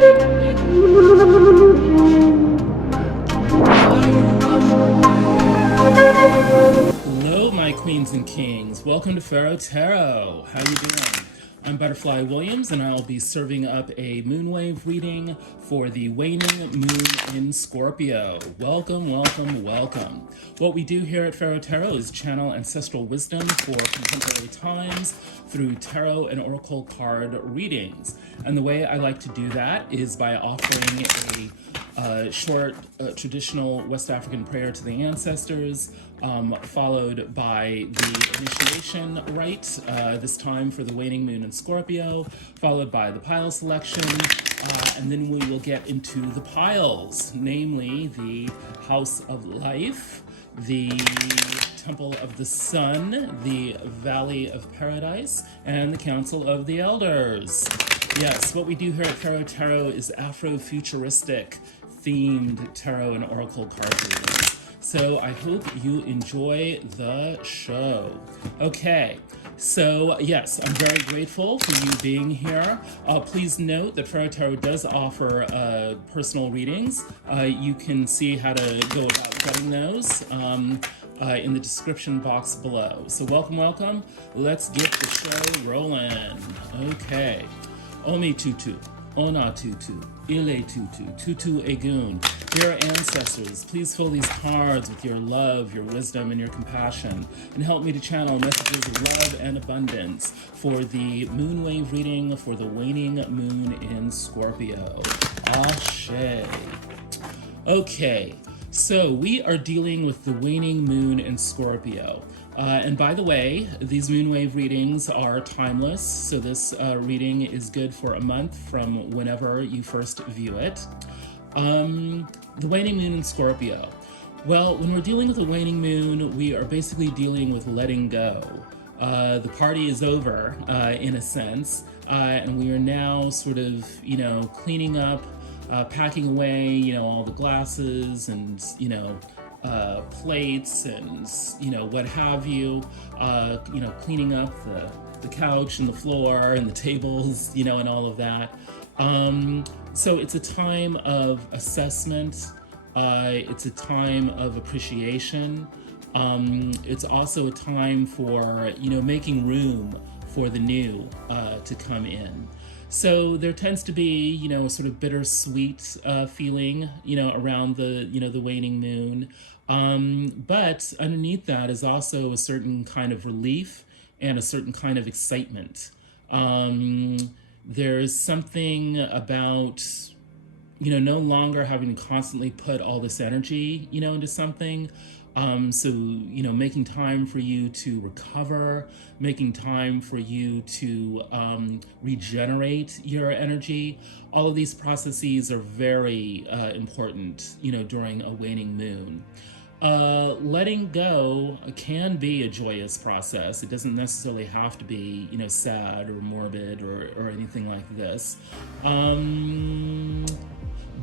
Hello, my queens and kings. Welcome to Pharaoh Tarot. How you doing? I'm Butterfly Williams, and I'll be serving up a moonwave reading for the waning moon in Scorpio. Welcome, welcome, welcome. What we do here at Pharaoh Tarot is channel ancestral wisdom for contemporary times through tarot and oracle card readings. And the way I like to do that is by offering a short traditional West African prayer to the ancestors, followed by the initiation rite, this time for the waning moon in Scorpio, followed by the pile selection, and then we will get into the piles, namely the House of Life, the Temple of the Sun, the Valley of Paradise, and the Council of the Elders. Yes, what we do here at Pharaoh Tarot is Afro-futuristic themed tarot and oracle card readings. So I hope you enjoy the show. Okay, so yes, I'm very grateful for you being here. Please note that Pharaoh Tarot does offer personal readings. You can see how to go about getting those in the description box below. So welcome, welcome. Let's get the show rolling. Okay. Omi tutu, ona tutu, ile tutu, tutu egun. Dear ancestors, please fill these cards with your love, your wisdom, and your compassion, and help me to channel messages of love and abundance for the moonwave reading for the waning moon in Scorpio. Ashe. Okay, so we are dealing with the waning moon in Scorpio. And by the way, these moonwave readings are timeless, so this reading is good for a month from whenever you first view it. The waning moon in Scorpio. Well, when we're dealing with the waning moon, we are basically dealing with letting go. The party is over, in a sense, and we are now sort of, cleaning up, packing away, all the glasses and, plates and what have you, cleaning up the couch and the floor and the tables, and all of that. So it's a time of assessment. It's a time of appreciation. It's also a time for making room for the new to come in. So there tends to be, a sort of bittersweet feeling, around the waning moon. But underneath that is also a certain kind of relief and a certain kind of excitement. There's something about, no longer having to constantly put all this energy, into something. So, making time for you to recover, making time for you to regenerate your energy. All of these processes are very important, during a waning moon. Letting go can be a joyous process. It doesn't necessarily have to be, sad or morbid or anything like this.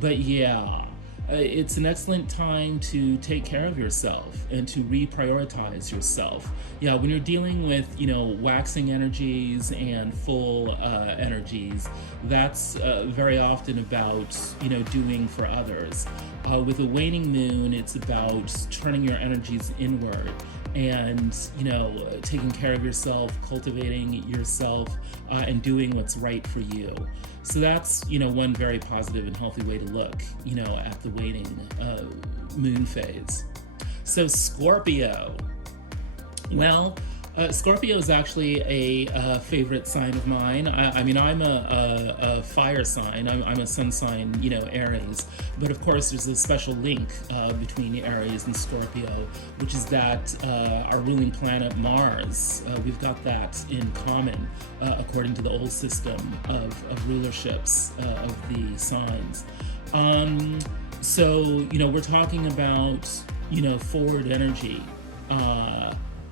But yeah. It's an excellent time to take care of yourself and to reprioritize yourself. Yeah, when you're dealing with, waxing energies and full energies, that's very often about, doing for others. With a waning moon, it's about turning your energies inward and, taking care of yourself, cultivating yourself, and doing what's right for you. So that's, one very positive and healthy way to look, at the waning moon phase. So Scorpio. Well, Scorpio is actually a favorite sign of mine. I'm a fire sign. I'm a sun sign, Aries. But of course, there's a special link between Aries and Scorpio, which is that our ruling planet Mars, we've got that in common, according to the old system of rulerships of the signs. So, we're talking about, forward energy,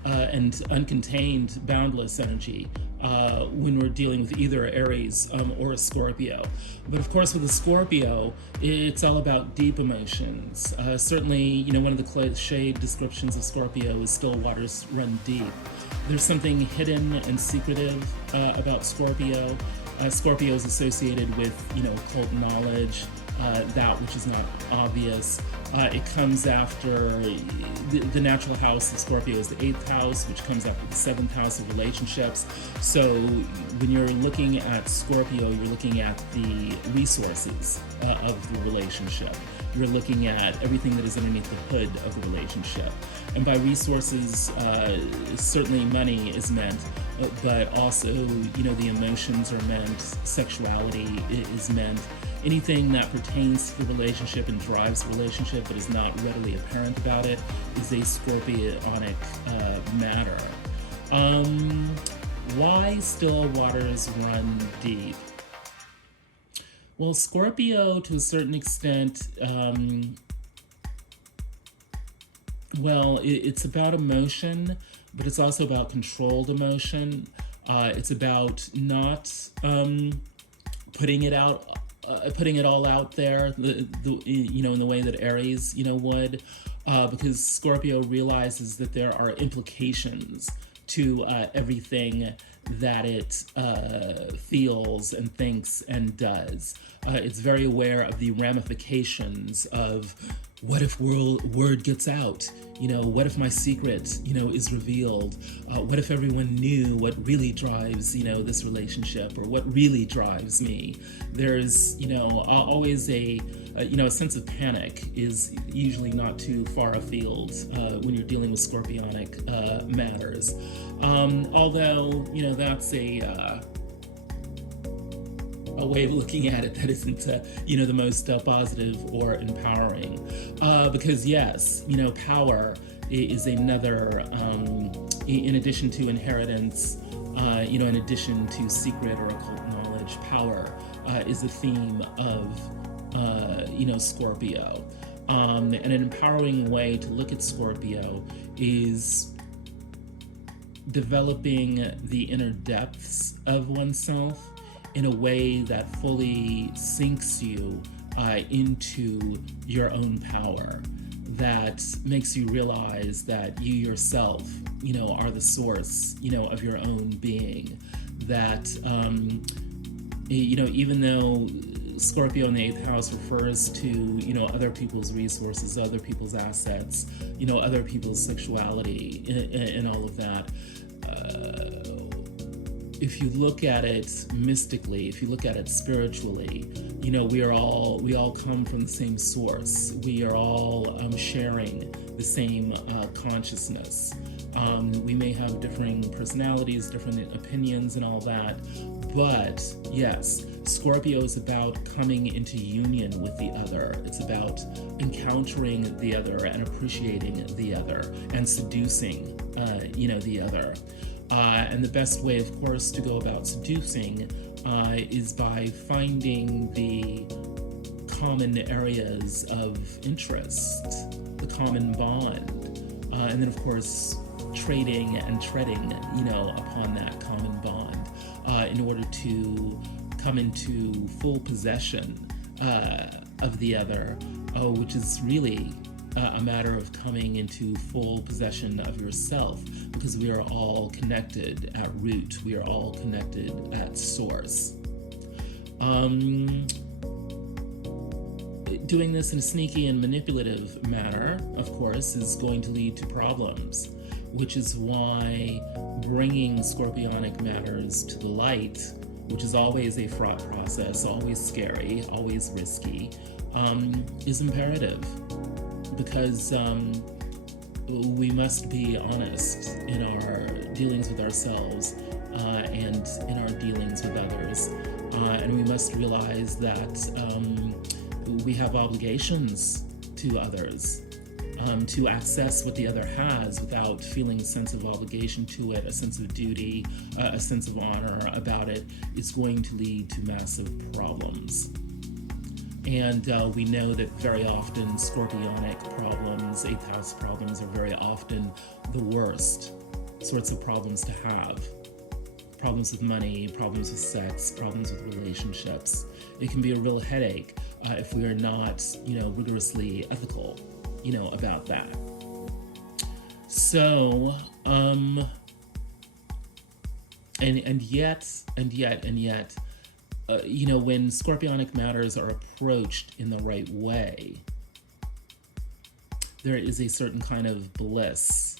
and uncontained, boundless energy when we're dealing with either Aries or a Scorpio. But of course, with a Scorpio, it's all about deep emotions. Certainly, one of the cliched descriptions of Scorpio is still waters run deep. There's something hidden and secretive about Scorpio. Scorpio is associated with, occult knowledge, that which is not obvious. It comes after the natural house of Scorpio is the 8th house, which comes after the 7th house of relationships. So when you're looking at Scorpio, you're looking at the resources of the relationship. You're looking at everything that is underneath the hood of the relationship. And by resources, certainly money is meant, but also, the emotions are meant, sexuality is meant. Anything that pertains to the relationship and drives the relationship but is not readily apparent about it is a scorpionic matter. Why still waters run deep? Well, Scorpio, to a certain extent, it's about emotion, but it's also about controlled emotion. It's about not putting it all out there, in the way that Aries, would, because Scorpio realizes that there are implications to everything that it feels and thinks and does. It's very aware of the ramifications of what if word gets out? What if my secret, is revealed? What if everyone knew what really drives, this relationship, or what really drives me? There's, always a sense of panic is usually not too far afield when you're dealing with scorpionic matters. Although, that's a way of looking at it that isn't, the most positive or empowering. Because yes, power is another, in addition to inheritance, in addition to secret or occult knowledge, power is a theme of, Scorpio. And an empowering way to look at Scorpio is developing the inner depths of oneself in a way that fully sinks you into your own power, that makes you realize that you yourself, are the source, of your own being. That, even though Scorpio in the 8th house refers to, other people's resources, other people's assets, other people's sexuality, and all of that, if you look at it mystically, if you look at it spiritually, we all come from the same source. We are all sharing the same consciousness. We may have differing personalities, different opinions, and all that, but yes, Scorpio is about coming into union with the other. It's about encountering the other and appreciating the other and seducing, the other. And the best way, of course, to go about seducing is by finding the common areas of interest, the common bond, and then, of course, trading and treading, upon that common bond in order to come into full possession of the other, which is really a matter of coming into full possession of yourself, because we are all connected at root. We are all connected at source. Doing this in a sneaky and manipulative manner, of course, is going to lead to problems, which is why bringing scorpionic matters to the light, which is always a fraught process, always scary, always risky, is imperative. Because we must be honest in our dealings with ourselves and in our dealings with others. And we must realize that we have obligations to others, to access what the other has without feeling a sense of obligation to it, a sense of duty, a sense of honor about it, is going to lead to massive problems. And we know that very often scorpionic problems, 8th house problems, are very often the worst sorts of problems to have. Problems with money, problems with sex, problems with relationships. It can be a real headache if we are not, rigorously ethical, about that. So, and yet, when scorpionic matters are approached in the right way, there is a certain kind of bliss,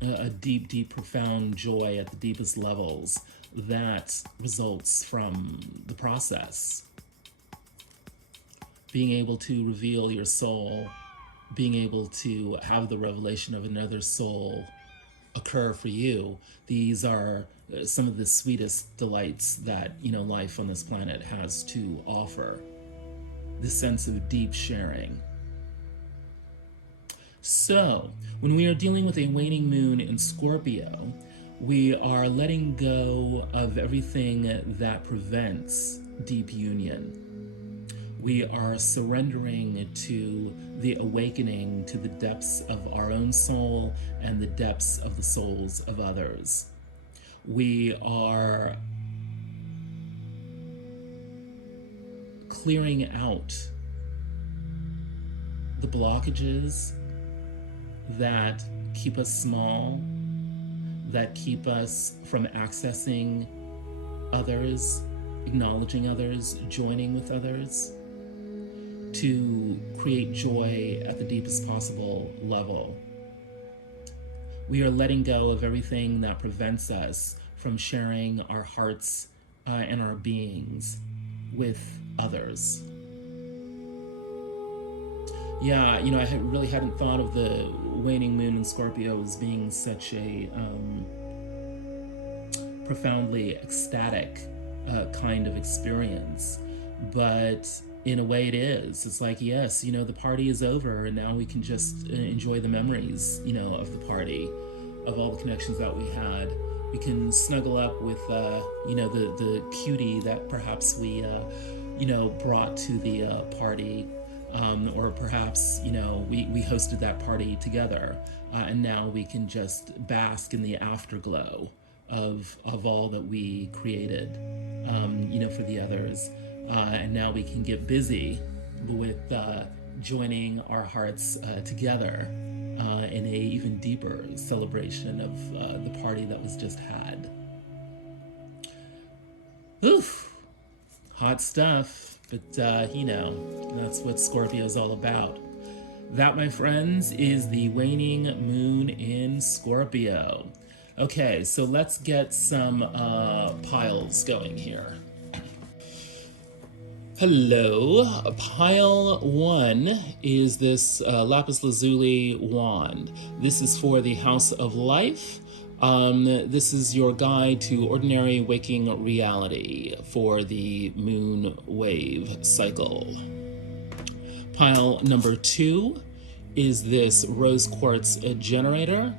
a deep, deep, profound joy at the deepest levels that results from the process. Being able to reveal your soul, being able to have the revelation of another soul occur for you, these are some of the sweetest delights that, life on this planet has to offer. This sense of deep sharing. So, when we are dealing with a waning moon in Scorpio, we are letting go of everything that prevents deep union. We are surrendering to the awakening to the depths of our own soul and the depths of the souls of others. We are clearing out the blockages that keep us small, that keep us from accessing others, acknowledging others, joining with others, to create joy at the deepest possible level. We are letting go of everything that prevents us from sharing our hearts and our beings with others. Yeah, I really hadn't thought of the waning moon in Scorpio as being such a profoundly ecstatic kind of experience, but in a way it is. It's like, yes, the party is over and now we can just enjoy the memories, of the party, of all the connections that we had. We can snuggle up with, the cutie that perhaps we, brought to the party. Or perhaps, we hosted that party together, and now we can just bask in the afterglow of all that we created, for the others. And now we can get busy with joining our hearts together in a even deeper celebration of the party that was just had. Oof, hot stuff. But, that's what Scorpio is all about. That, my friends, is the waning moon in Scorpio. Okay, so let's get some piles going here. Hello. Pile 1 is this Lapis Lazuli wand. This is for the House of Life. This is your guide to ordinary waking reality for the moon wave cycle. Pile number 2 is this rose quartz generator.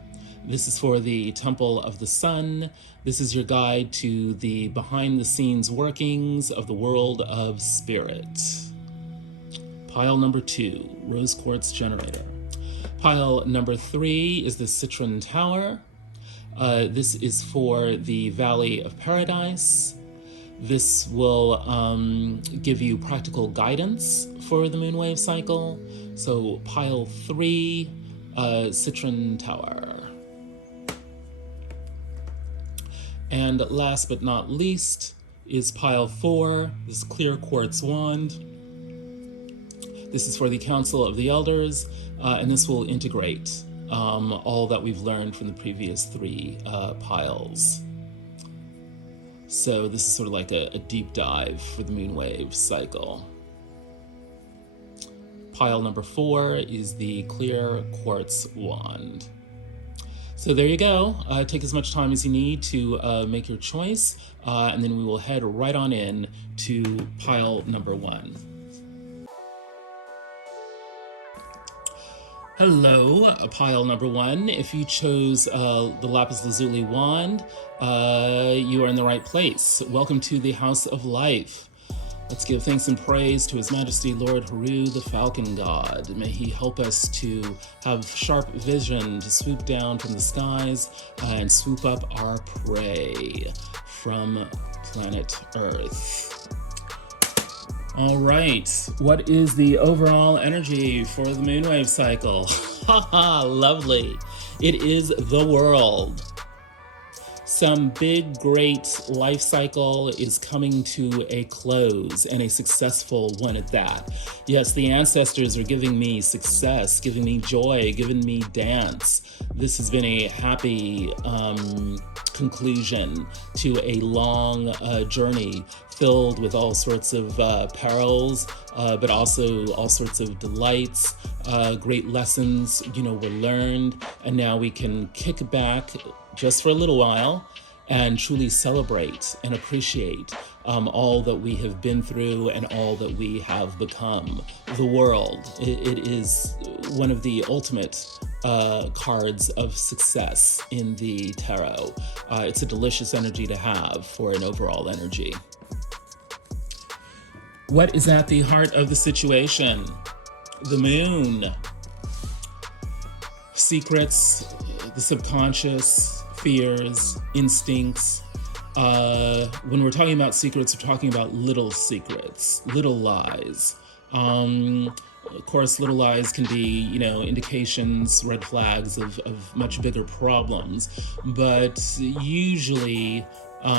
This is for the Temple of the Sun. This is your guide to the behind the scenes workings of the world of spirit. Pile number 2, rose quartz generator. Pile number 3 is the Citrine tower. This is for the Valley of Paradise. This will give you practical guidance for the moonwave cycle. So pile 3, Citrine tower. And last but not least is pile 4, this clear quartz wand. This is for the Council of the Elders, and this will integrate all that we've learned from the previous 3 piles. So this is sort of like a deep dive for the moonwave cycle. Pile number 4 is the clear quartz wand. So there you go. Take as much time as you need to make your choice, and then we will head right on in to pile number 1. Hello, pile number 1. If you chose the Lapis Lazuli wand, you are in the right place. Welcome to the House of Life. Let's give thanks and praise to His Majesty Lord Haru, the Falcon God. May he help us to have sharp vision to swoop down from the skies and swoop up our prey from planet Earth. All right, what is the overall energy for the moonwave cycle? Haha, lovely. It is the world. some big, great life cycle is coming to a close, and a successful one at that. Yes, the ancestors are giving me success, giving me joy, giving me dance. This has been a happy conclusion to a long journey filled with all sorts of perils, but also all sorts of delights, great lessons, were learned, and now we can kick back just for a little while and truly celebrate and appreciate all that we have been through and all that we have become. The world, it is one of the ultimate cards of success in the tarot. It's a delicious energy to have for an overall energy. What is at the heart of the situation? The moon. Secrets, the subconscious, fears, instincts. When we're talking about secrets, we're talking about little secrets, little lies. Of course, little lies can be, indications, red flags of much bigger problems. But usually, they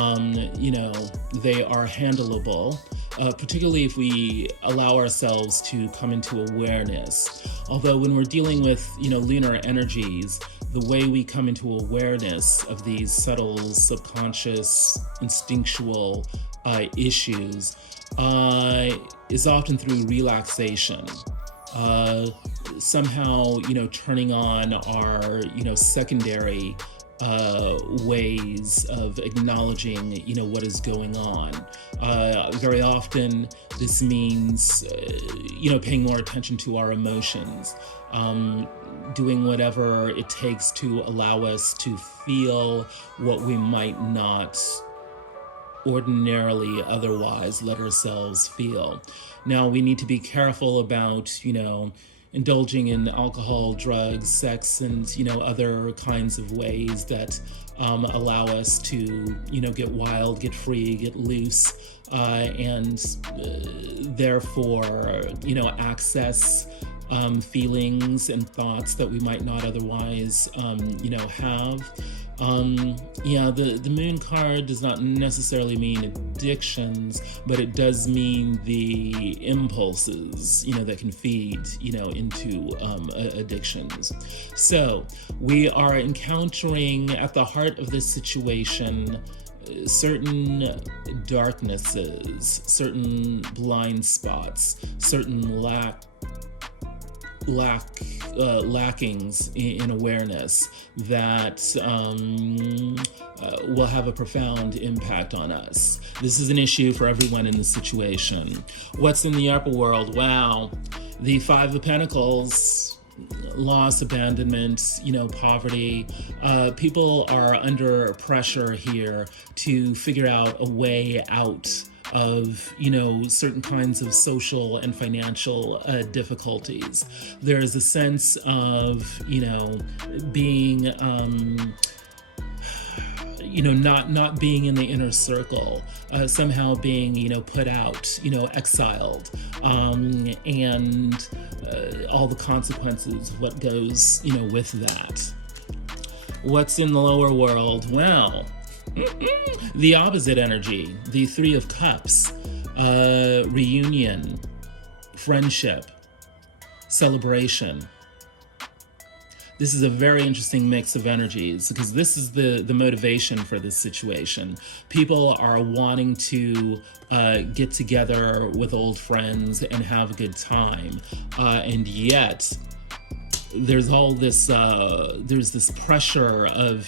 are handleable, particularly if we allow ourselves to come into awareness. Although when we're dealing with, lunar energies, the way we come into awareness of these subtle, subconscious, instinctual issues is often through relaxation. Somehow, turning on our, secondary ways of acknowledging, what is going on. Very often, this means, paying more attention to our emotions, doing whatever it takes to allow us to feel what we might not ordinarily otherwise let ourselves feel. Now, we need to be careful about, indulging in alcohol, drugs, sex, and, other kinds of ways that allow us to, get wild, get free, get loose, and therefore, access feelings and thoughts that we might not otherwise, have. The moon card does not necessarily mean addictions, but it does mean the impulses, that can feed, into addictions. So we are encountering at the heart of this situation certain darknesses, certain blind spots, certain lackings in awareness that will have a profound impact on us. This is an issue for everyone in the situation. What's in the upper world? Wow. The Five of Pentacles, loss, abandonment, poverty. People are under pressure here to figure out a way out of, certain kinds of social and financial difficulties. There's a sense of, being, not being in the inner circle, somehow being, put out, exiled, and all the consequences of what goes, with that. What's in the lower world? Well, the opposite energy, the Three of Cups, reunion, friendship, celebration. This is a very interesting mix of energies because this is the motivation for this situation. People are wanting to get together with old friends and have a good time, and yet there's all this there's this pressure of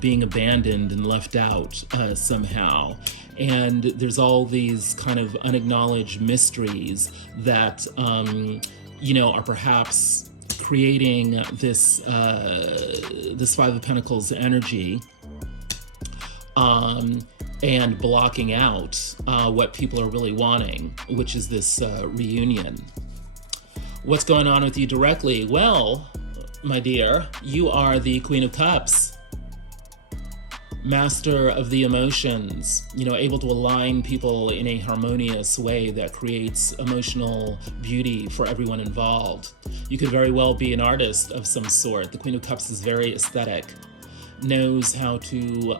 being abandoned and left out somehow, and there's all these kind of unacknowledged mysteries that are perhaps creating this Five of Pentacles energy and blocking out what people are really wanting, which is this reunion. What's going on with you directly? Well, my dear, you are the Queen of Cups, master of the emotions, able to align people in a harmonious way that creates emotional beauty for everyone involved. You could very well be an artist of some sort. The Queen of Cups is very aesthetic. knows how to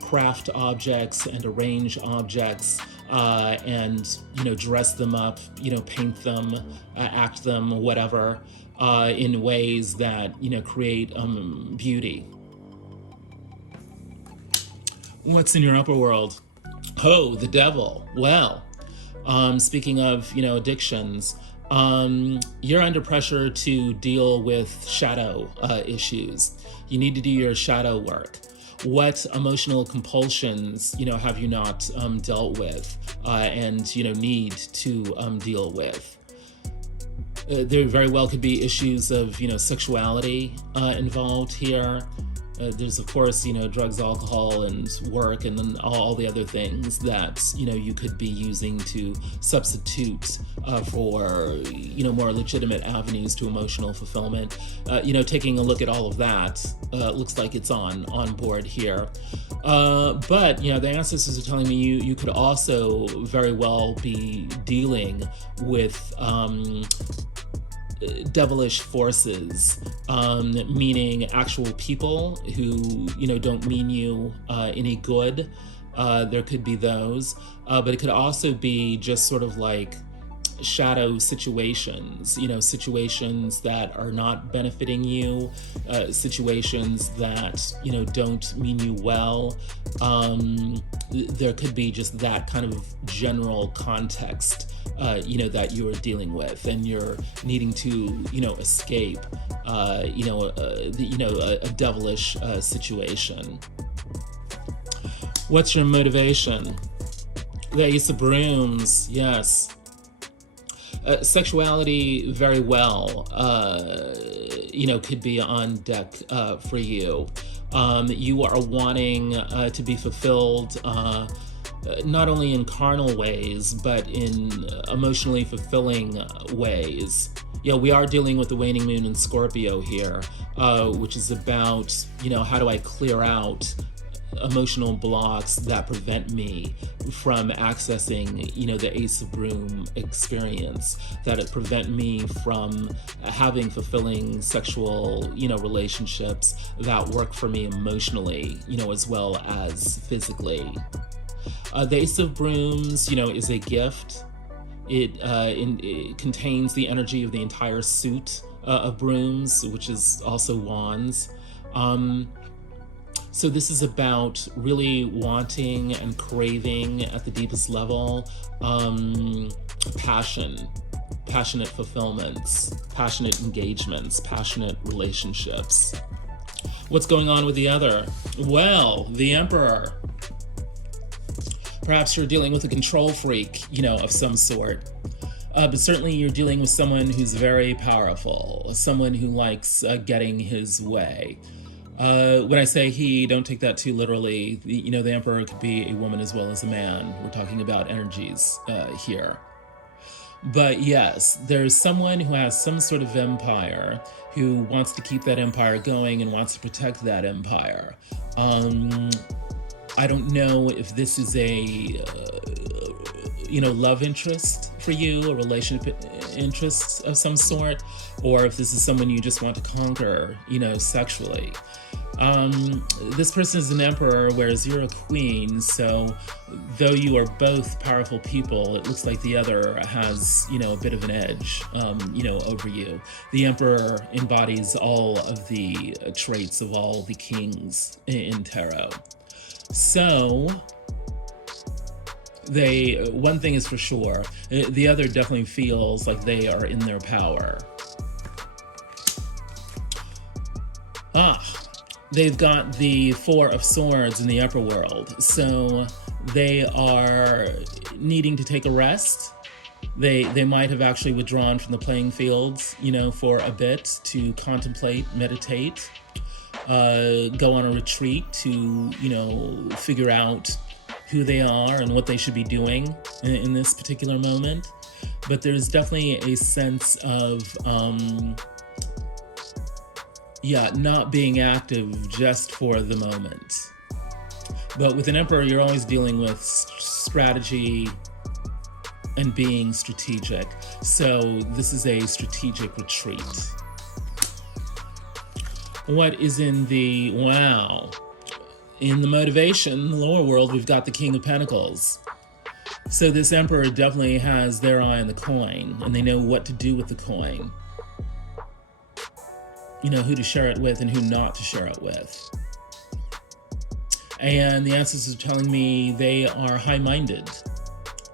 craft objects and arrange objects and, dress them up, paint them, act them, whatever, in ways that, create beauty. What's in your upper world? Oh, the devil. Well, speaking of, addictions, you're under pressure to deal with shadow issues. You need to do your shadow work. What emotional compulsions, have you not dealt with and, need to deal with? There very well could be issues of, sexuality involved here. There's, of course, drugs, alcohol, and work, and then all the other things that, you could be using to substitute for, more legitimate avenues to emotional fulfillment. Taking a look at all of that, looks like it's on board here. But, the ancestors are telling me you could also very well be dealing with devilish forces, meaning actual people who, don't mean you any good. There could be those, but it could also be just sort of like shadow situations, situations that are not benefiting you, situations that, don't mean you well. There could be just that kind of general context, that you're dealing with, and you're needing to, escape, a devilish situation. What's your motivation? The Ace of Brooms, yes. Sexuality very well, could be on deck for you. You are wanting to be fulfilled not only in carnal ways, but in emotionally fulfilling ways. We are dealing with the waning moon in Scorpio here, which is about, how do I clear out emotional blocks that prevent me from accessing, the Ace of Broom experience, that it prevent me from having fulfilling sexual, relationships that work for me emotionally, as well as physically. The Ace of Brooms, is a gift. It contains the energy of the entire suit of brooms, which is also wands. So this is about really wanting and craving at the deepest level, passionate fulfillments, passionate engagements, passionate relationships. What's going on with the other? Well, the Emperor. Perhaps you're dealing with a control freak, of some sort. But certainly you're dealing with someone who's very powerful, someone who likes getting his way. When I say he, don't take that too literally. The Emperor could be a woman as well as a man. We're talking about energies here. But yes, there's someone who has some sort of empire, who wants to keep that empire going and wants to protect that empire. I don't know if this is a, love interest for you, a relationship interest of some sort, or if this is someone you just want to conquer, sexually. This person is an emperor, whereas you're a queen, so though you are both powerful people, it looks like the other has, a bit of an edge, over you. The emperor embodies all of the traits of all the kings in tarot. So, one thing is for sure, the other definitely feels like they are in their power. They've got the Four of Swords in the upper world, so they are needing to take a rest. They might have actually withdrawn from the playing fields, for a bit to contemplate, meditate, go on a retreat to, figure out who they are and what they should be doing in this particular moment. But there's definitely a sense of, not being active just for the moment. But with an Emperor, you're always dealing with strategy and being strategic. So this is a strategic retreat. What is in the, wow, in the motivation, the lower world, we've got the King of Pentacles. So this Emperor definitely has their eye on the coin, and they know what to do with the coin. You know, who to share it with and who not to share it with. And the ancestors are telling me they are high-minded.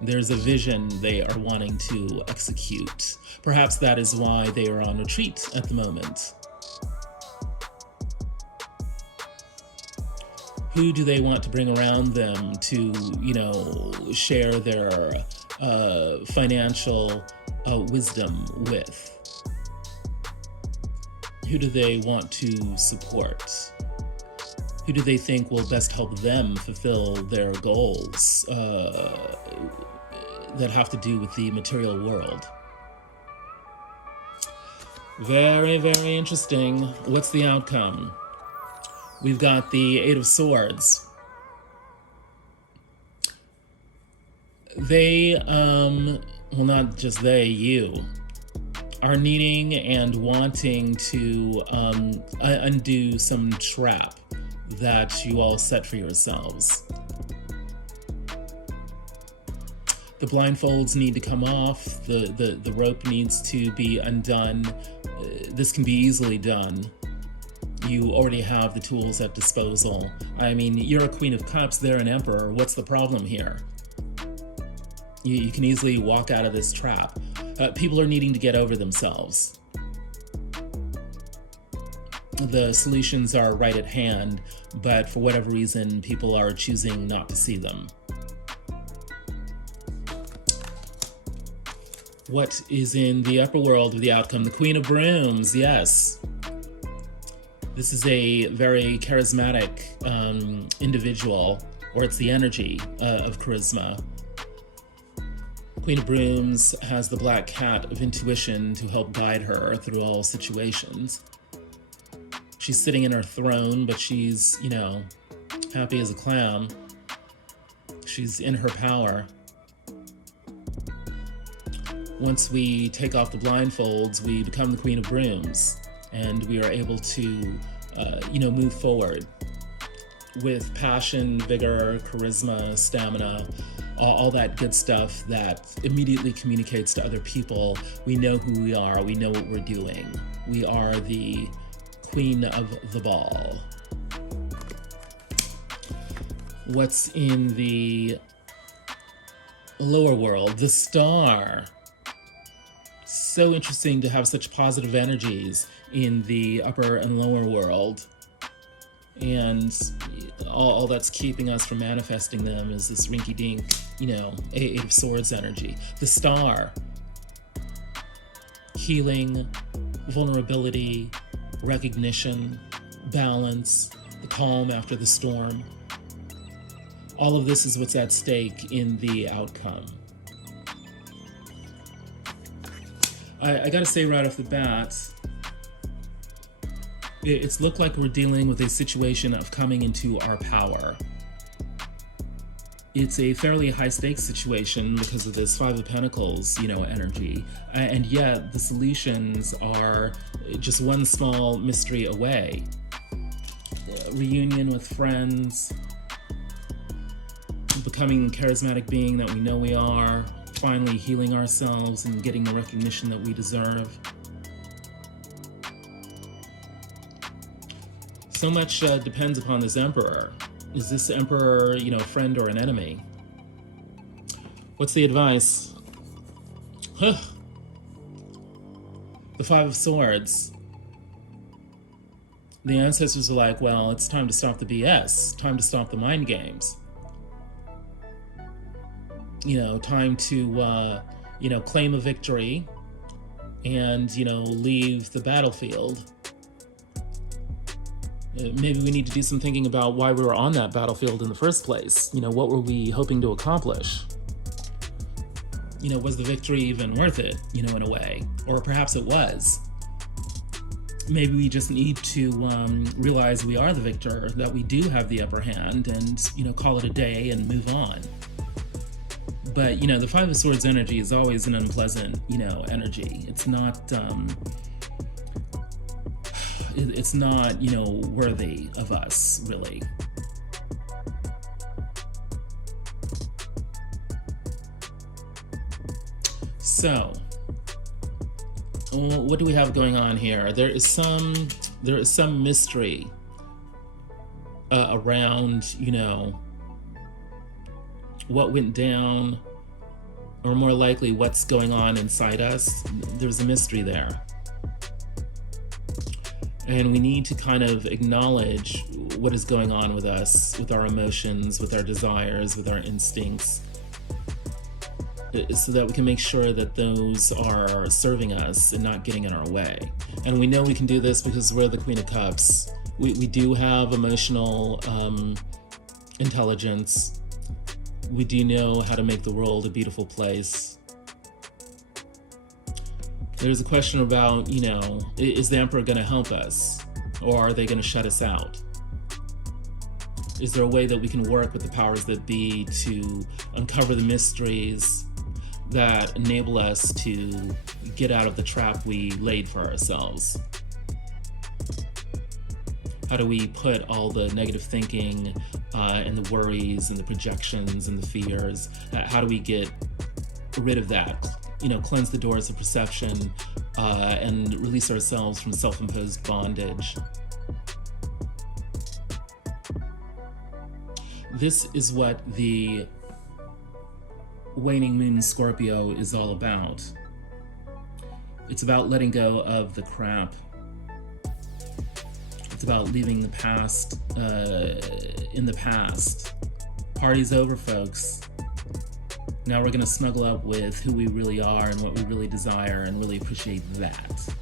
There's a vision they are wanting to execute. Perhaps that is why they are on retreat at the moment. Who do they want to bring around them to, you know, share their financial wisdom with? Who do they want to support? Who do they think will best help them fulfill their goals that have to do with the material world? Very, very interesting. What's the outcome? We've got the Eight of Swords. They, well, not just they, you, are needing and wanting to undo some trap that you all set for yourselves. The blindfolds need to come off, the rope needs to be undone. This can be easily done. You already have the tools at disposal. I mean, you're a Queen of Cups, they're an Emperor. What's the problem here? You can easily walk out of this trap. People are needing to get over themselves. The solutions are right at hand, but for whatever reason, people are choosing not to see them. What is in the upper world of the outcome? The Queen of Brooms, yes. This is a very charismatic individual, or it's the energy of charisma. Queen of Brooms has the black cat of intuition to help guide her through all situations. She's sitting in her throne, but she's, you know, happy as a clam. She's in her power. Once we take off the blindfolds, we become the Queen of Brooms, and we are able to, you know, move forward with passion, vigor, charisma, stamina, all that good stuff that immediately communicates to other people. We know who we are. We know what we're doing. We are the Queen of the Ball. What's in the lower world? The Star. So interesting to have such positive energies in the upper and lower world. And all that's keeping us from manifesting them is this rinky-dink, you know, Eight of Swords energy. The Star. Healing, vulnerability, recognition, balance, the calm after the storm. All of this is what's at stake in the outcome. I gotta say right off the bat, it's looked like we're dealing with a situation of coming into our power. It's a fairly high-stakes situation because of this Five of Pentacles, you know, energy, and yet the solutions are just one small mystery away. Reunion with friends, becoming the charismatic being that we know we are, finally healing ourselves and getting the recognition that we deserve. So much depends upon this Emperor. Is this Emperor, you know, a friend or an enemy? What's the advice? Huh. The Five of Swords. The ancestors are like, well, it's time to stop the BS. Time to stop the mind games. You know, time to, you know, claim a victory and, you know, leave the battlefield. Maybe we need to do some thinking about why we were on that battlefield in the first place. You know, what were we hoping to accomplish? You know, was the victory even worth it, you know, in a way? Or perhaps it was. Maybe we just need to realize we are the victor, that we do have the upper hand, and, you know, call it a day and move on. But, you know, the Five of Swords energy is always an unpleasant, you know, energy. It's not, it's not, you know, worthy of us, really. So, what do we have going on here? There is some mystery around, you know, what went down, or more likely what's going on inside us. There's a mystery there. And we need to kind of acknowledge what is going on with us, with our emotions, with our desires, with our instincts, so that we can make sure that those are serving us and not getting in our way. And we know we can do this because we're the Queen of Cups. We do have emotional intelligence. We do know how to make the world a beautiful place. There's a question about, you know, is the Emperor going to help us, or are they going to shut us out? Is there a way that we can work with the powers that be to uncover the mysteries that enable us to get out of the trap we laid for ourselves? How do we put all the negative thinking and the worries and the projections and the fears, how do we get rid of that? You know, cleanse the doors of perception and release ourselves from self-imposed bondage. This is what the waning moon Scorpio is all about. It's about letting go of the crap. It's about leaving the past in the past. Party's over, folks. Now we're gonna snuggle up with who we really are and what we really desire and really appreciate that.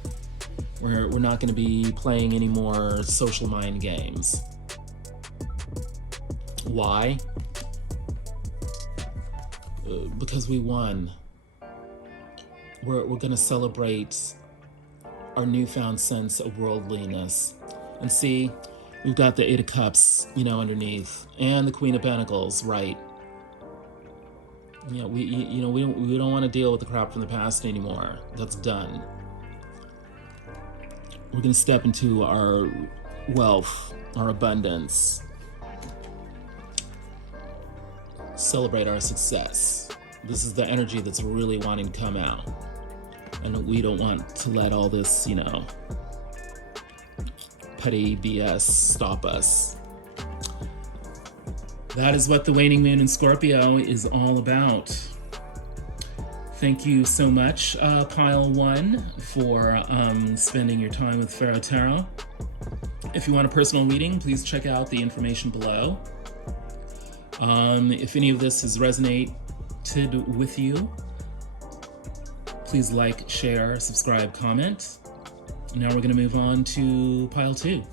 We're not gonna be playing any more social mind games. Why? Because we won. We're gonna celebrate our newfound sense of worldliness. And see, we've got the Eight of Cups, you know, underneath, and the Queen of Pentacles, right? You know, we don't want to deal with the crap from the past anymore. That's done. We're gonna step into our wealth, our abundance. Celebrate our success. This is the energy that's really wanting to come out. And we don't want to let all this, you know, petty BS stop us. That is what the waning moon in Scorpio is all about. Thank you so much, Pile 1, for spending your time with Pharaoh Tarot. If you want a personal reading, please check out the information below. If any of this has resonated with you, please like, share, subscribe, comment. Now we're going to move on to Pile 2.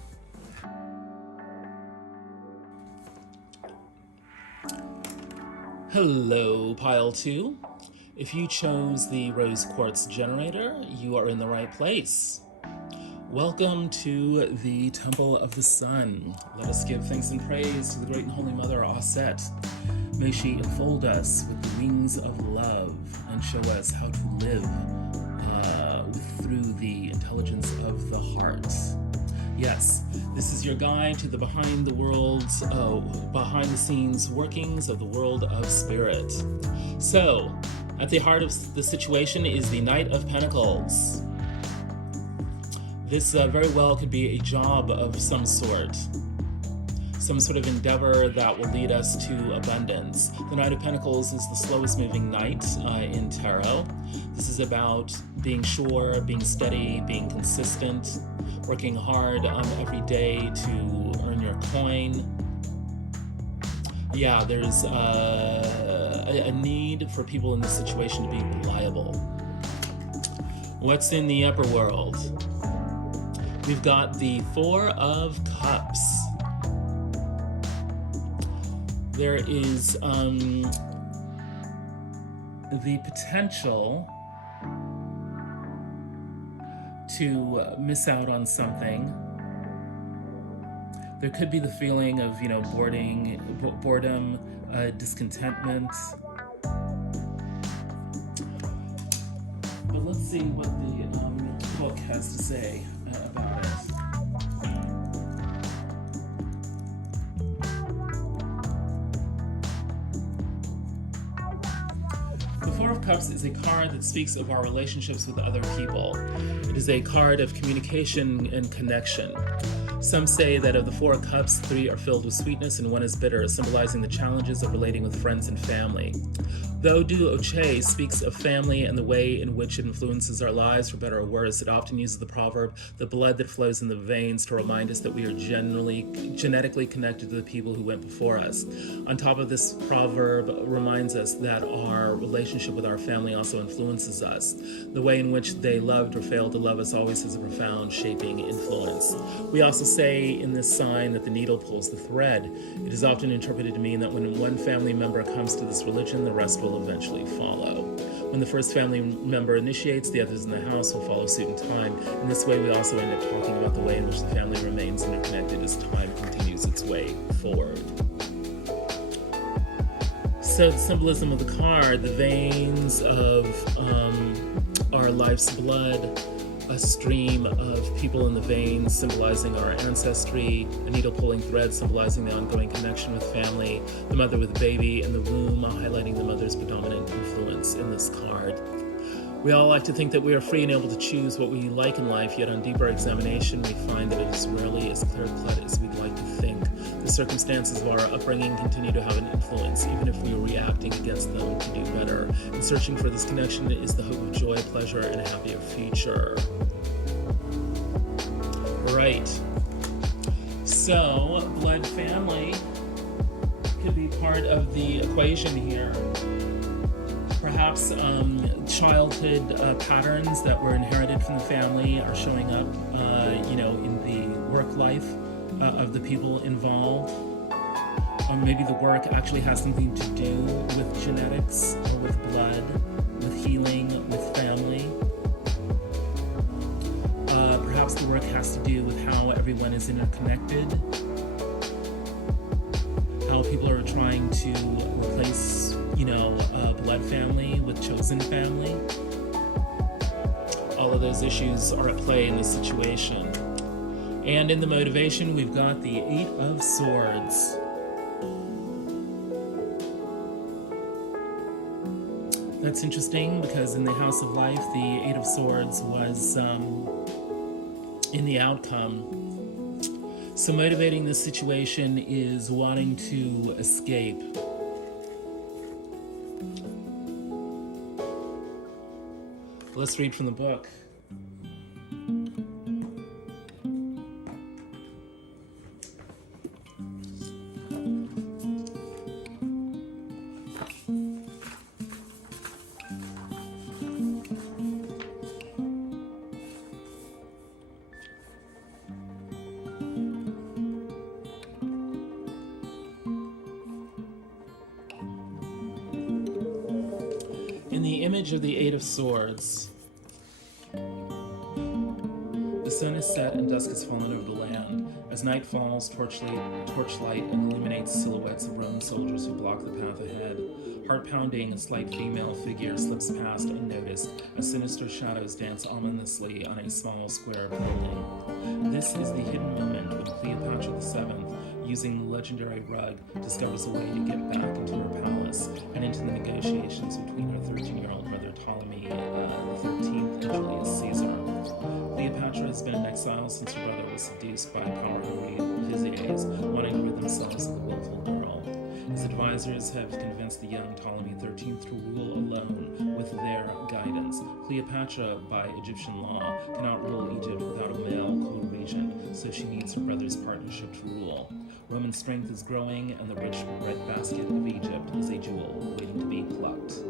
Hello, Pile 2. If you chose the Rose Quartz generator, you are in the right place. Welcome to the Temple of the Sun. Let us give thanks and praise to the Great and Holy Mother, Aset. May she enfold us with the wings of love and show us how to live through the intelligence of the heart. Yes, this is your guide to the behind the scenes workings of the world of spirit. So, at the heart of the situation is the Knight of Pentacles. This very well could be a job of some sort of endeavor that will lead us to abundance. The Knight of Pentacles is the slowest moving knight in tarot. This is about being sure, being steady, being consistent, working hard every day to earn your coin. Yeah, there's a need for people in this situation to be reliable. What's in the upper world? We've got the Four of Cups. There is the potential to miss out on something. There could be the feeling of, you know, boredom, discontentment. But let's see what the book has to say about it. of Cups is a card that speaks of our relationships with other people. It is a card of communication and connection. Some say that of the 4 cups, 3 are filled with sweetness and 1 is bitter, symbolizing the challenges of relating with friends and family. Though Du Oche speaks of family and the way in which it influences our lives, for better or worse, it often uses the proverb, the blood that flows in the veins, to remind us that we are genetically connected to the people who went before us. On top of this, proverb reminds us that our relationship with our family also influences us. The way in which they loved or failed to love us always has a profound shaping influence. We also say in this sign that the needle pulls the thread. It is often interpreted to mean that when one family member comes to this religion, the rest will eventually follow. When the first family member initiates, the others in the house will follow suit in time. In this way, we also end up talking about the way in which the family remains interconnected as time continues its way forward. So the symbolism of the card, the veins of our life's blood, a stream of people in the veins symbolizing our ancestry, a needle pulling thread symbolizing the ongoing connection with family, the mother with the baby in the womb highlighting the mother's predominant influence in this card. We all like to think that we are free and able to choose what we like in life, yet on deeper examination we find that it is rarely as clear-cut as we'd like to think. The circumstances of our upbringing continue to have an influence, even if we are reacting against them to do better. And searching for this connection is the hope of joy, pleasure, and a happier future. Right. So, blood family could be part of the equation here. Perhaps childhood patterns that were inherited from the family are showing up, in the work life of the people involved. Or maybe the work actually has something to do with genetics or with blood, with healing, with family. Perhaps the work has to do with how everyone is interconnected, how people are trying to replace, blood family with chosen family. All of those issues are at play in this situation. And in the motivation, we've got the 8 of Swords. That's interesting because in the House of Life, the 8 of Swords was in the outcome. So motivating this situation is wanting to escape. Let's read from the book. In the image of the 8 of Swords, the sun is set and dusk has fallen over the land. As night falls, torchlight illuminates silhouettes of Roman soldiers who block the path ahead. Heart-pounding, a slight female figure slips past unnoticed as sinister shadows dance ominously on a small square building. This is the hidden moment when Cleopatra VII, using the legendary rug, discovers a way to get back into her palace and into the negotiations between her 13-year-old brother Ptolemy XIII and Julius Caesar. Cleopatra has been in exile since her brother was seduced by power-hungry viziers wanting to rid themselves of the willful girl. His advisors have convinced the young Ptolemy XIII to rule alone with their guidance. Cleopatra, by Egyptian law, cannot rule Egypt without a male co-regent, so she needs her brother's partnership to rule. Roman strength is growing, and the rich red basket of Egypt is a jewel waiting to be plucked.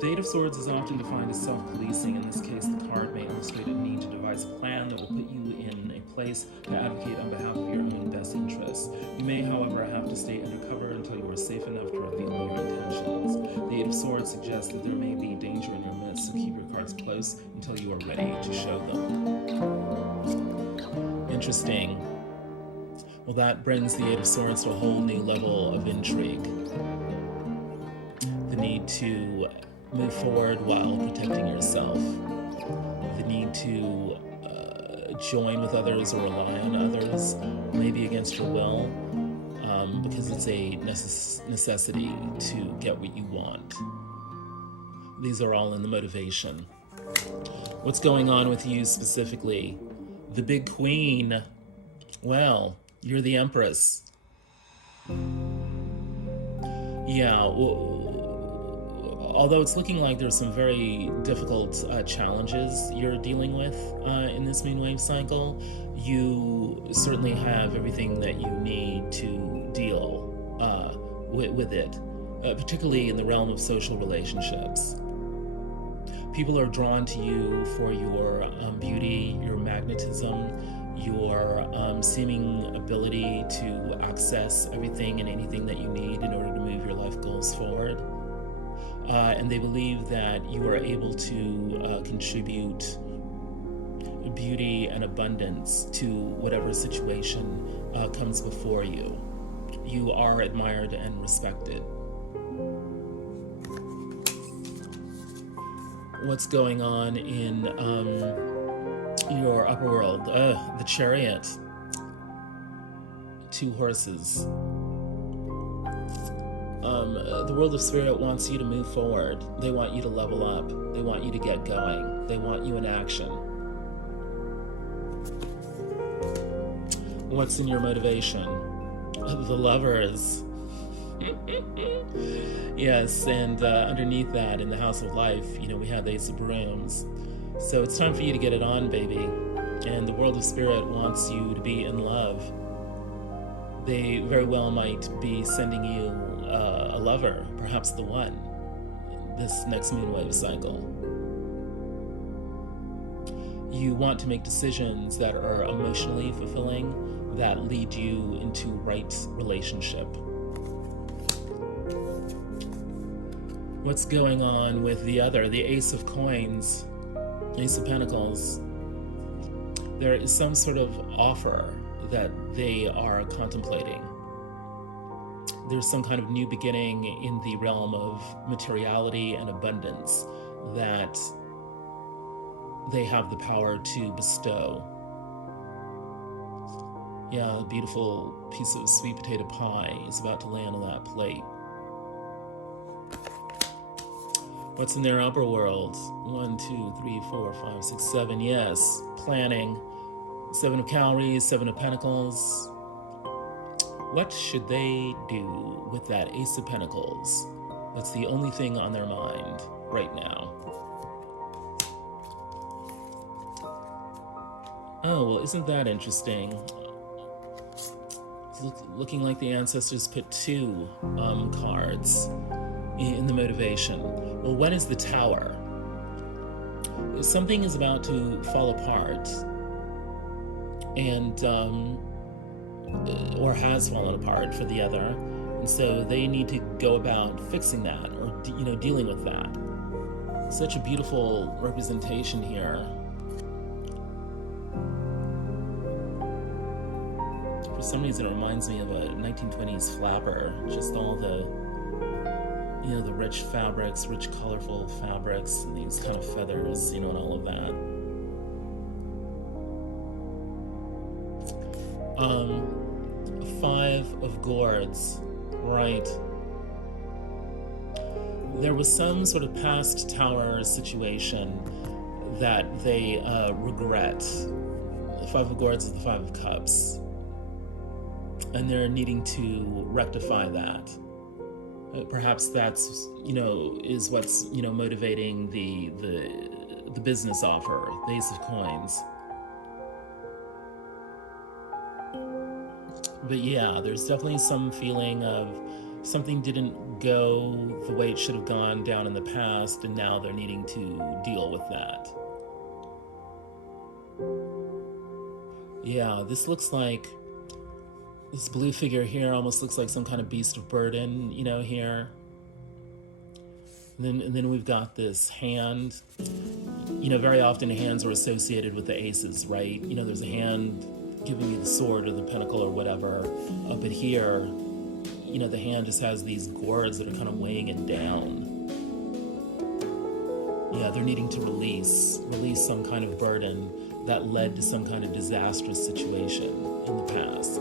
The 8 of Swords is often defined as self-policing. In this case, the card may illustrate a need to devise a plan that will put you in a place to advocate on behalf of your own best interests. You may, however, have to stay undercover until you are safe enough to reveal your intentions. The 8 of Swords suggests that there may be danger in your midst, so keep your cards close until you are ready to show them. Interesting. Well, that brings the 8 of Swords to a whole new level of intrigue. The need to move forward while protecting yourself. The need to join with others or rely on others, maybe against your will, because it's a necessity to get what you want. These are all in the motivation. What's going on with you specifically? The big queen. Well, you're the empress. Yeah, well, although it's looking like there's some very difficult challenges you're dealing with in this moonwave cycle, you certainly have everything that you need to deal with it, particularly in the realm of social relationships. People are drawn to you for your beauty, your magnetism, your seeming ability to access everything and anything that you need in order to move your life goals forward. And they believe that you are able to contribute beauty and abundance to whatever situation comes before you. You are admired and respected. What's going on in your upper world? The Chariot. 2 horses. The world of spirit wants you to move forward. They want you to level up. They want you to get going. They want you in action. What's in your motivation? The Lovers. Yes, and underneath that, in the House of Life, we have the Ace of Brooms. So it's time for you to get it on, baby. And the world of spirit wants you to be in love. They very well might be sending you a lover, perhaps the one, this next moonwave cycle. You want to make decisions that are emotionally fulfilling, that lead you into right relationship. What's going on with the Ace of Coins, Ace of Pentacles? There is some sort of offer that they are contemplating. There's some kind of new beginning in the realm of materiality and abundance that they have the power to bestow. Yeah, a beautiful piece of sweet potato pie is about to land on that plate. What's in their upper world? 1, 2, 3, 4, 5, 6, 7. Yes, planning. 7 of Calories, 7 of Pentacles. What should they do with that Ace of Pentacles? That's the only thing on their mind right now. Oh, well, isn't that interesting? It's looking like the ancestors put 2 cards in the motivation. Well, one is the Tower. Something is about to fall apart, and or has fallen apart for the other, and so they need to go about fixing that, or dealing with that. Such a beautiful representation here. For some reason, it reminds me of a 1920s flapper. Just all the the rich fabrics, rich colorful fabrics, and these kind of feathers, and all of that. 5 of Gourds, right. There was some sort of past Tower situation that they regret. The 5 of Gourds is the 5 of Cups. And they're needing to rectify that. Perhaps that's, is what's, motivating the business offer, the Ace of Coins. But yeah, there's definitely some feeling of something didn't go the way it should have gone down in the past, and now they're needing to deal with that. Yeah, this looks like, this blue figure here almost looks like some kind of beast of burden, here. And then we've got this hand. Very often hands are associated with the aces, right? There's a hand giving you the sword or the pentacle or whatever. But here, the hand just has these gourds that are kind of weighing it down. Yeah, they're needing to release some kind of burden that led to some kind of disastrous situation in the past.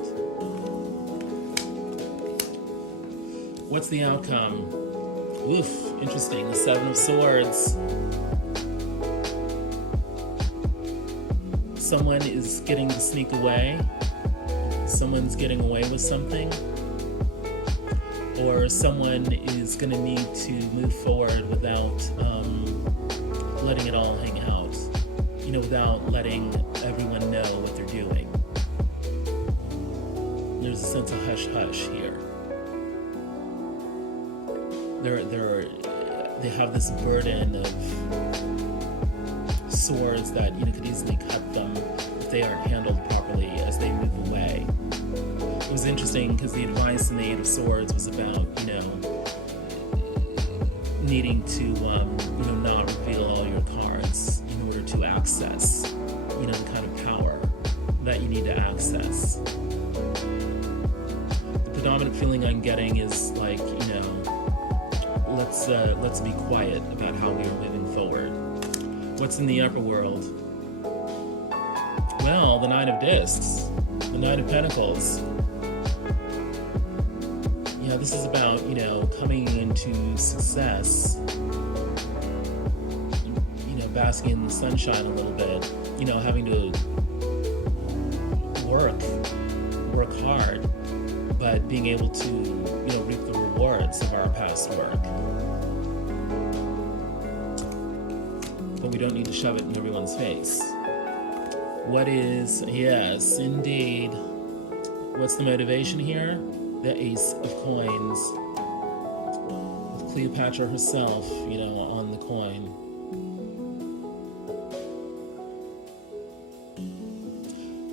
What's the outcome Oof, interesting. The Seven of Swords. Someone is getting to sneak away. Someone's getting away with something. Or someone is going to need to move forward without letting it all hang out. You know, without letting everyone know what they're doing. There's a sense of hush-hush here. They have this burden of swords that, you know, could easily cut them if they aren't handled properly as they move away. It was interesting because the advice in the Eight of Swords was about, you know, needing to, you know, not reveal all your cards in order to access, you know, the kind of power that you need to access. The predominant feeling I'm getting is like, you know, let's be quiet about how we are moving forward. What's in the upper world? Well, the Knight of Discs, the Knight of Pentacles. Yeah, this is about, you know, coming into success, you know, basking in the sunshine a little bit, you know, having to work hard, but being able to, you know, reap the rewards of our past work. But we don't need to shove it in everyone's face. What is, yes, indeed. What's the motivation here? The Ace of Coins. With Cleopatra herself, you know, on the coin.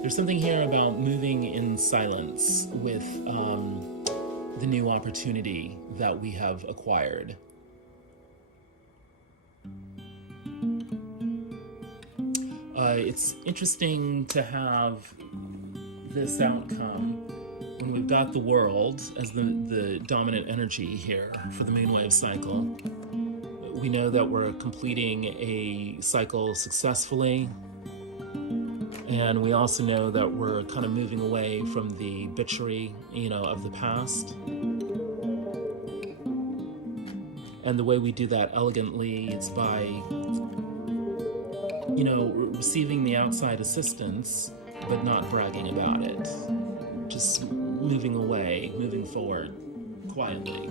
There's something here about moving in silence with the new opportunity that we have acquired. It's interesting to have this outcome when we've got the world as the dominant energy here for the moonwave cycle. We know that we're completing a cycle successfully, and we also know that we're kind of moving away from the bitchery, you know, of the past. And the way we do that elegantly is by, you know, receiving the outside assistance, but not bragging about it. Just moving away, moving forward quietly.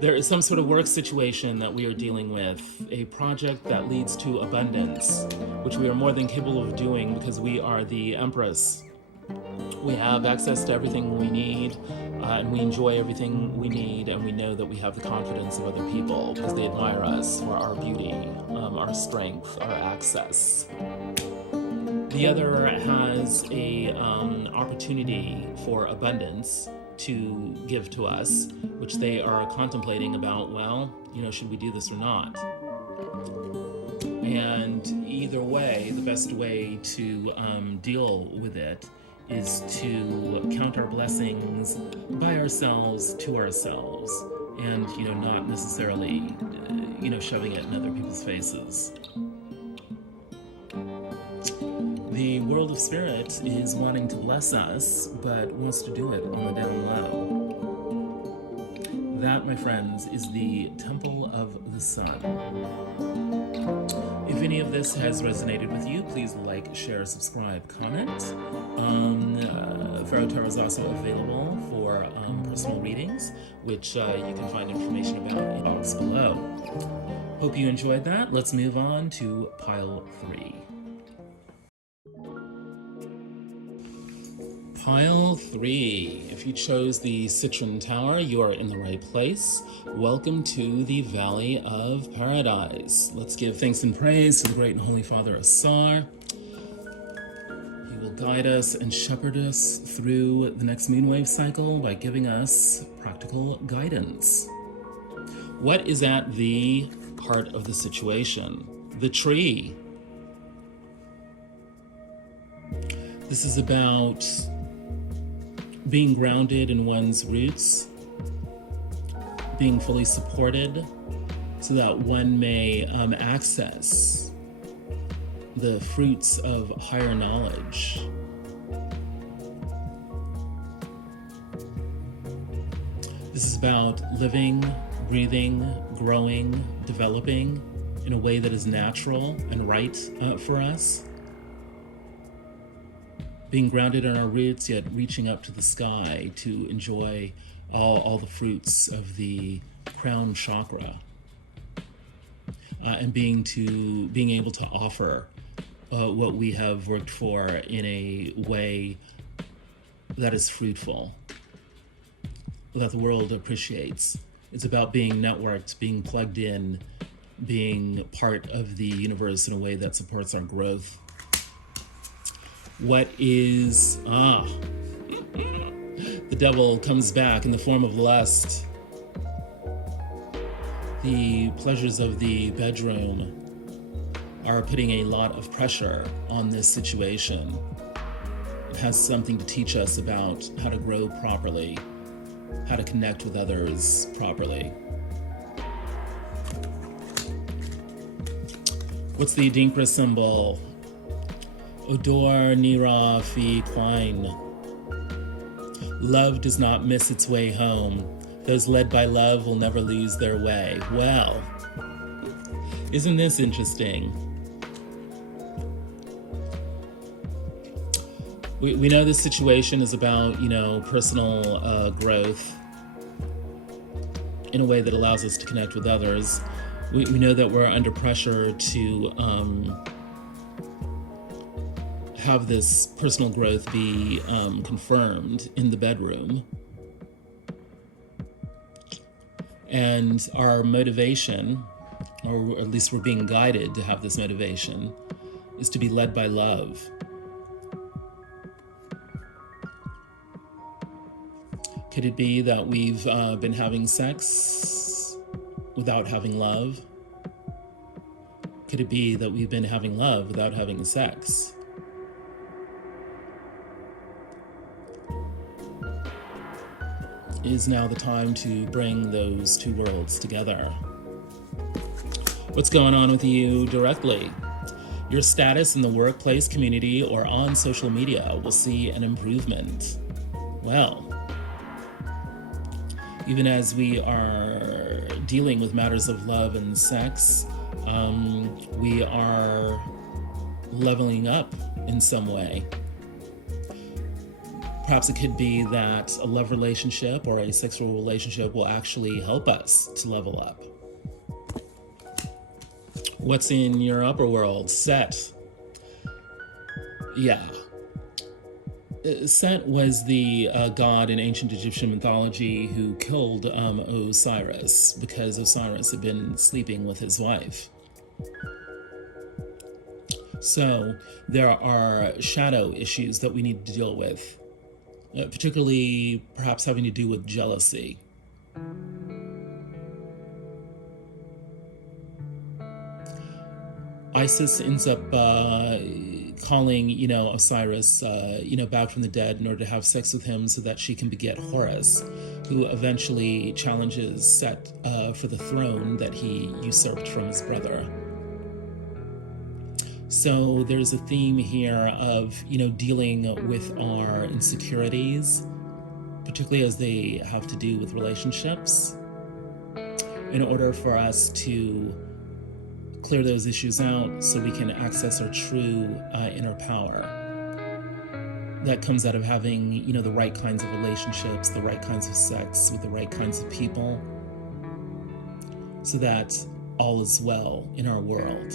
There is some sort of work situation that we are dealing with, a project that leads to abundance, which we are more than capable of doing because we are the Empress. We have access to everything we need, and we enjoy everything we need, and we know that we have the confidence of other people because they admire us for our beauty, our strength, our access. The other has a opportunity for abundance to give to us, which they are contemplating about, well, you know, should we do this or not? And either way, the best way to deal with it is to count our blessings by ourselves to ourselves, and, you know, not necessarily, you know, shoving it in other people's faces. The world of spirit is wanting to bless us, but wants to do it on the down low. That, my friends, is the Temple of the Sun. If any of this has resonated with you, please like, share, subscribe, comment. Pharaoh Tarot is also available for personal readings, which you can find information about in the box below. Hope you enjoyed that. Let's move on to pile 3. Pile 3. If you chose the Citrine Tower, you are in the right place. Welcome to the Valley of Paradise. Let's give thanks and praise to the great and holy Father Asar. He will guide us and shepherd us through the next moonwave cycle by giving us practical guidance. What is at the heart of the situation? The tree. This is about being grounded in one's roots, being fully supported so that one may access the fruits of higher knowledge. This is about living breathing, growing, developing in a way that is natural and right for us. Being grounded in our roots, yet reaching up to the sky to enjoy all the fruits of the crown chakra. And being able to offer what we have worked for in a way that is fruitful, that the world appreciates. It's about being networked, being plugged in, being part of the universe in a way that supports our growth. What is, the devil comes back in the form of lust. The pleasures of the bedroom are putting a lot of pressure on this situation. It has something to teach us about how to grow properly, how to connect with others properly. What's the Adinkra symbol? Odor Nira Fi Quine. Love does not miss its way home. Those led by love will never lose their way. Well, isn't this interesting? We know this situation is about, personal growth in a way that allows us to connect with others. We know that we're under pressure to have this personal growth be confirmed in the bedroom. And our motivation, or at least we're being guided to have this motivation, is to be led by love. Could it be that we've been having sex without having love? Could it be that we've been having love without having sex? Is now the time to bring those two worlds together. What's going on with you directly? Your status in the workplace, community, or on social media will see an improvement. Well, even as we are dealing with matters of love and sex, we are leveling up in some way. Perhaps it could be that a love relationship or a sexual relationship will actually help us to level up. What's in your upper world? Set. Yeah. Set was the god in ancient Egyptian mythology who killed Osiris because Osiris had been sleeping with his wife. So there are shadow issues that we need to deal with. Particularly perhaps having to do with jealousy. Isis ends up calling, Osiris, back from the dead in order to have sex with him so that she can beget Horus, who eventually challenges Set for the throne that he usurped from his brother. So there's a theme here of, dealing with our insecurities, particularly as they have to do with relationships, in order for us to clear those issues out so we can access our true inner power. That comes out of having, the right kinds of relationships, the right kinds of sex with the right kinds of people, so that all is well in our world.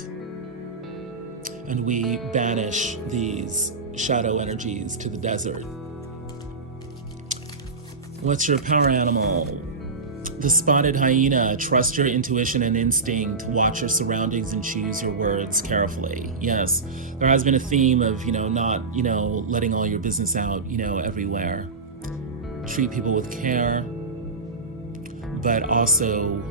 And we banish these shadow energies to the desert. What's your power animal? The spotted hyena. Trust your intuition and instinct. Watch your surroundings and choose your words carefully. Yes, there has been a theme of, not, letting all your business out, everywhere. Treat people with care. But also,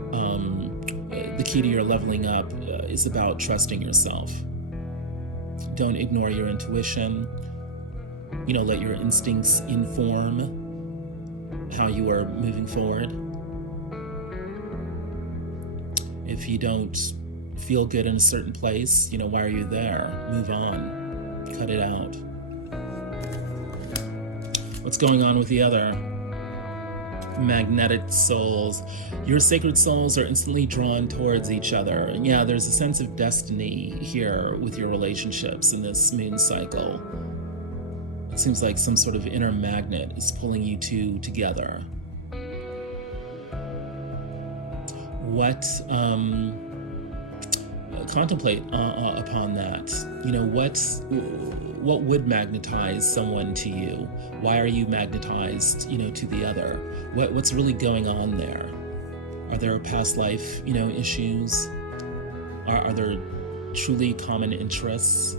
the key to your leveling up is about trusting yourself. Don't ignore your intuition. Let your instincts inform how you are moving forward. If you don't feel good in a certain place, why are you there? Move on. Cut it out. What's going on with the other? Magnetic souls. Your sacred souls are instantly drawn towards each other. And yeah, there's a sense of destiny here with your relationships in this moon cycle. It seems like some sort of inner magnet is pulling you two together. What, contemplate upon that. You know, what would magnetize someone to you? Why are you magnetized, you know, to the other? What's really going on there? Are there past life, you know, issues? Are there truly common interests?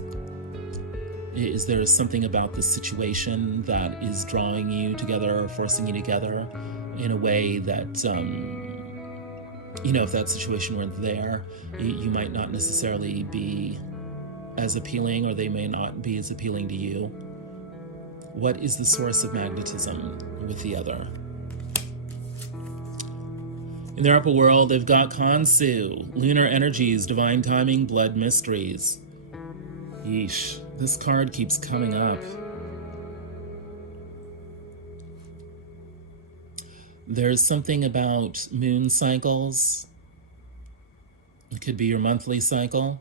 Is there something about this situation that is drawing you together or forcing you together in a way that, you know, if that situation weren't there, you might not necessarily be as appealing, or they may not be as appealing to you? What is the source of magnetism with the other? In their upper world, they've got Kansu, lunar energies, divine timing, blood mysteries. Yeesh, this card keeps coming up. There's something about moon cycles. It could be your monthly cycle.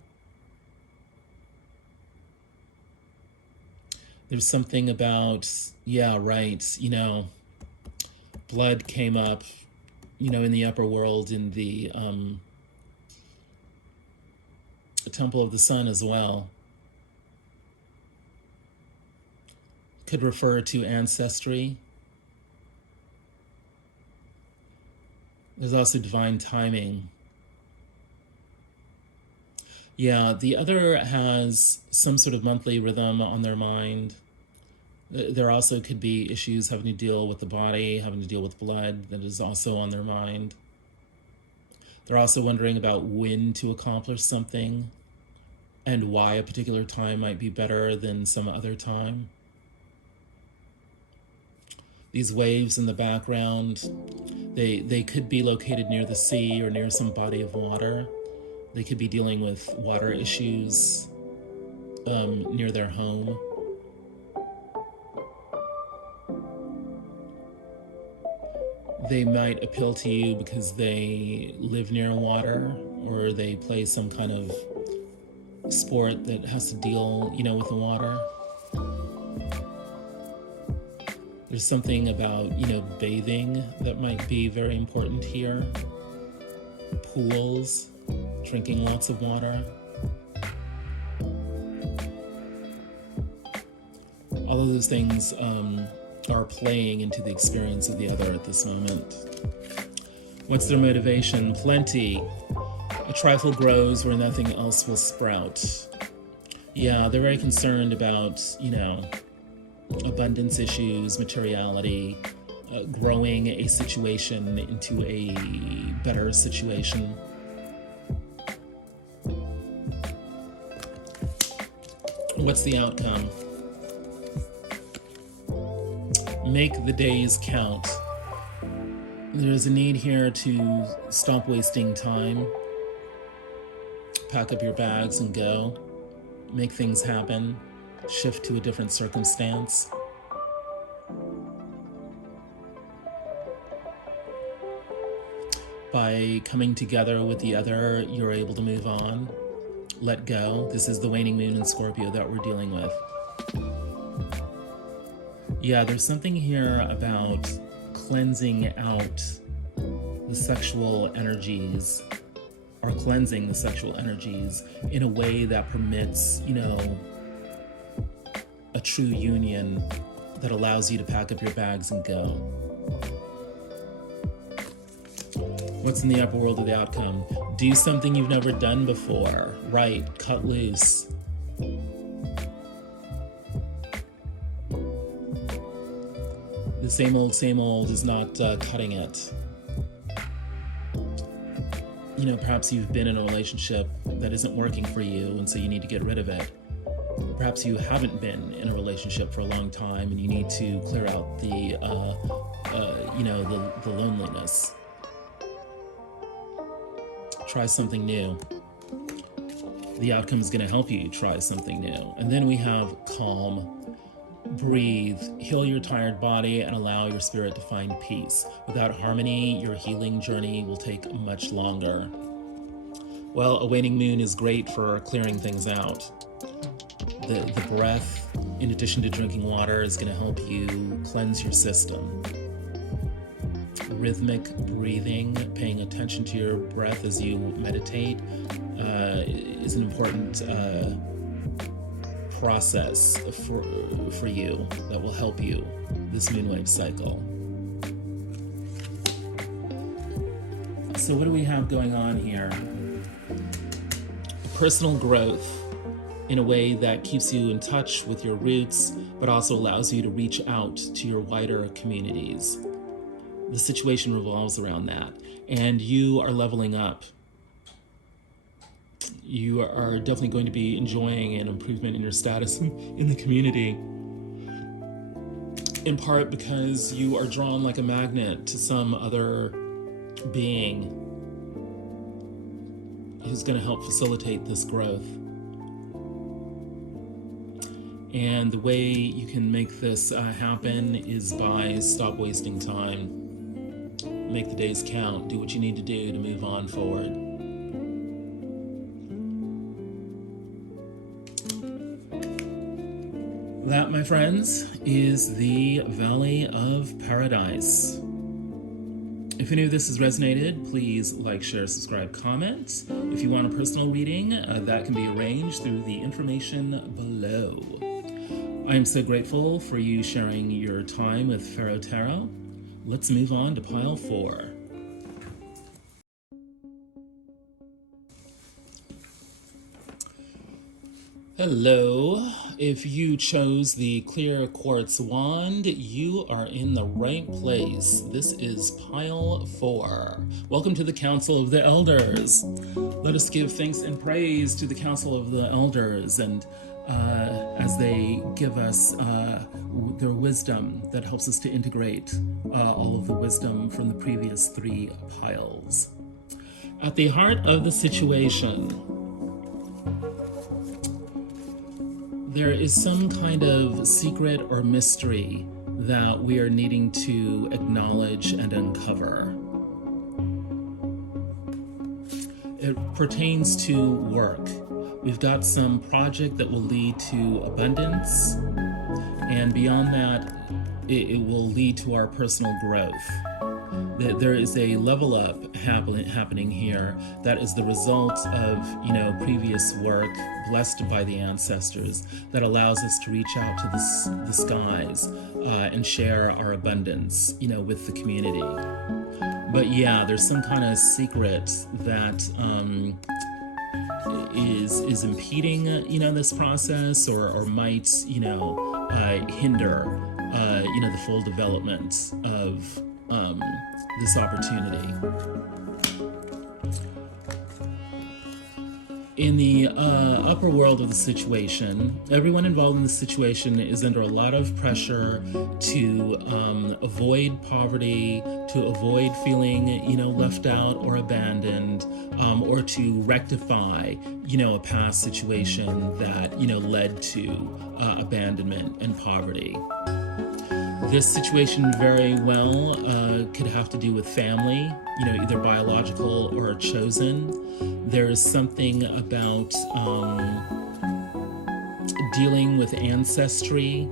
There's something about, yeah, right, you know, blood came up, you know, in the upper world, in the Temple of the Sun as well. Could refer to ancestry. There's also divine timing. Yeah, the other has some sort of monthly rhythm on their mind. There also could be issues having to deal with the body, having to deal with blood, that is also on their mind. They're also wondering about when to accomplish something and why a particular time might be better than some other time. These waves in the background, they could be located near the sea or near some body of water. They could be dealing with water issues near their home. They might appeal to you because they live near water, or they play some kind of sport that has to deal, you know, with the water. There's something about, you know, bathing that might be very important here. Pools, drinking lots of water. All of those things are playing into the experience of the other at this moment. What's their motivation? Plenty. A trifle grows where nothing else will sprout. Yeah, they're very concerned about, you know, abundance issues, materiality, growing a situation into a better situation. What's the outcome? Make the days count. There's a need here to stop wasting time. Pack up your bags and go. Make things happen. Shift to a different circumstance. By coming together with the other, you're able to move on. Let go. This is the waning moon in Scorpio that we're dealing with. Yeah, there's something here about cleansing out the sexual energies, or cleansing the sexual energies in a way that permits, you know, a true union that allows you to pack up your bags and go. What's in the upper world of the outcome? Do something you've never done before. Right, cut loose. The same old is not cutting it. You know, perhaps you've been in a relationship that isn't working for you, and so you need to get rid of it. Perhaps you haven't been in a relationship for a long time, and you need to clear out the, you know, the loneliness. Try something new. The outcome is going to help you try something new. And then we have calm. breathe, heal your tired body, and allow your spirit to find peace. Without harmony, your healing journey will take much longer. Well, a waning moon is great for clearing things out. The breath, in addition to drinking water, is going to help you cleanse your system. Rhythmic breathing, paying attention to your breath as you meditate, is an important process for you that will help you this moonwave cycle. So what do we have going on here? Personal growth in a way that keeps you in touch with your roots, but also allows you to reach out to your wider communities. The situation revolves around that, and you are leveling up. You are definitely going to be enjoying an improvement in your status in the community, in part because you are drawn like a magnet to some other being who's going to help facilitate this growth. And the way you can make this happen is by stop wasting time. Make the days count. Do what you need to do to move on forward. That, my friends, is the Valley of Paradise. If any of this has resonated, please like, share, subscribe, comment. If you want a personal reading, that can be arranged through the information below. I am so grateful for you sharing your time with Pharaoh Tarot. Let's move on to pile 4. Hello. If you chose the clear quartz wand, you are in the right place. This is pile 4. Welcome to the Council of the Elders. Let us give thanks and praise to the Council of the Elders, and as they give us their wisdom that helps us to integrate all of the wisdom from the previous 3 piles. At the heart of the situation, there is some kind of secret or mystery that we are needing to acknowledge and uncover. It pertains to work. We've got some project that will lead to abundance, and beyond that, it will lead to our personal growth. There is a level up happening here that is the result of, previous work blessed by the ancestors that allows us to reach out to the skies and share our abundance, with the community. But yeah, there's some kind of secret that is impeding, this process, or might, hinder, the full development of this opportunity. In the upper world of the situation, everyone involved in the situation is under a lot of pressure to avoid poverty, to avoid feeling, left out or abandoned, or to rectify, a past situation that, led to abandonment and poverty. This situation very well could have to do with family, either biological or chosen. There is something about dealing with ancestry,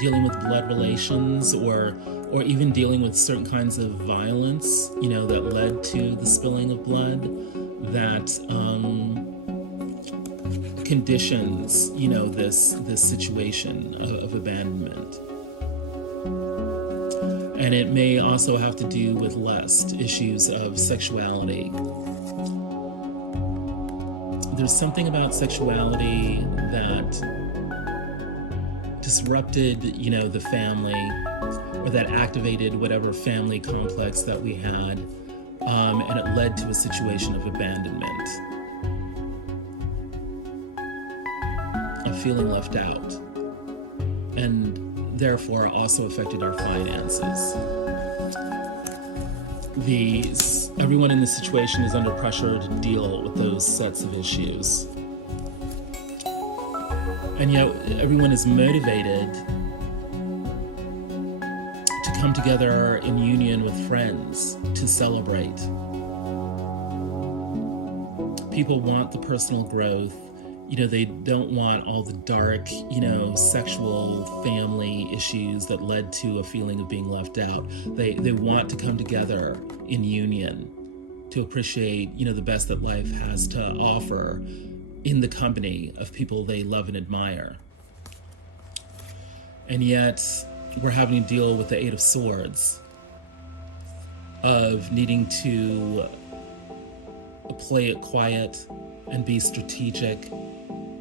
dealing with blood relations, or even dealing with certain kinds of violence, that led to the spilling of blood, that conditions, this situation of abandonment. And it may also have to do with lust, issues of sexuality. There's something about sexuality that disrupted, the family, or that activated whatever family complex that we had, and it led to a situation of abandonment, of feeling left out, and therefore also affected our finances. Everyone in this situation is under pressure to deal with those sets of issues. And yet everyone is motivated to come together in union with friends to celebrate. People want the personal growth. They don't want all the dark, sexual family issues that led to a feeling of being left out. They want to come together in union to appreciate, the best that life has to offer in the company of people they love and admire. And yet, we're having to deal with the Eight of Swords, of needing to play it quiet and be strategic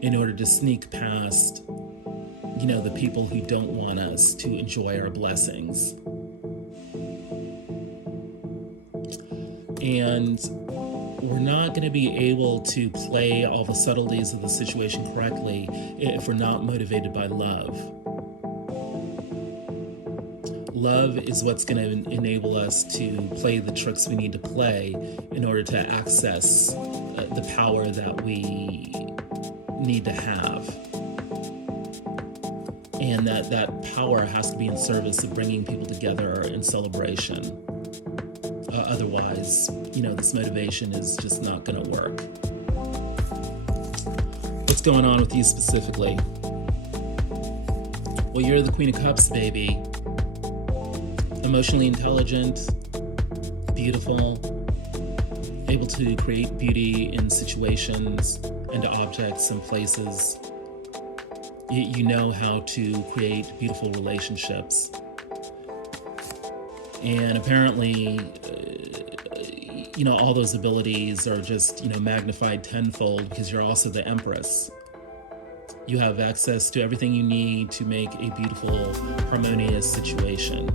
in order to sneak past, the people who don't want us to enjoy our blessings. And we're not going to be able to play all the subtleties of the situation correctly if we're not motivated by love. Love is what's going to enable us to play the tricks we need to play in order to access the power that we need to have. And that power has to be in service of bringing people together in celebration. Otherwise, this motivation is just not going to work. What's going on with you specifically? Well, you're the Queen of Cups, baby. Emotionally intelligent, beautiful, able to create beauty in situations and objects and places. You know how to create beautiful relationships. And apparently, all those abilities are just, magnified tenfold because you're also the Empress. You have access to everything you need to make a beautiful, harmonious situation.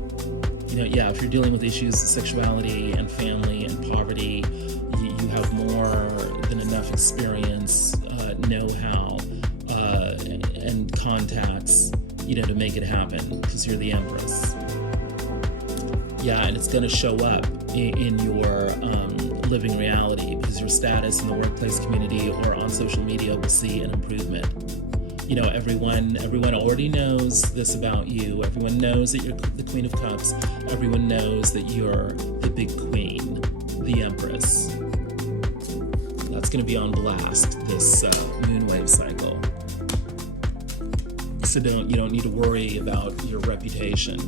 If you're dealing with issues of sexuality and family and poverty, you have more than enough experience, know-how, and contacts, to make it happen because you're the Empress. And it's going to show up in your living reality because your status in the workplace community or on social media will see an improvement. Everyone already knows this about you. Everyone knows that you're the Queen of Cups. Everyone knows that you're the big queen, the Empress. That's going to be on blast this moonwave cycle. So you don't need to worry about your reputation.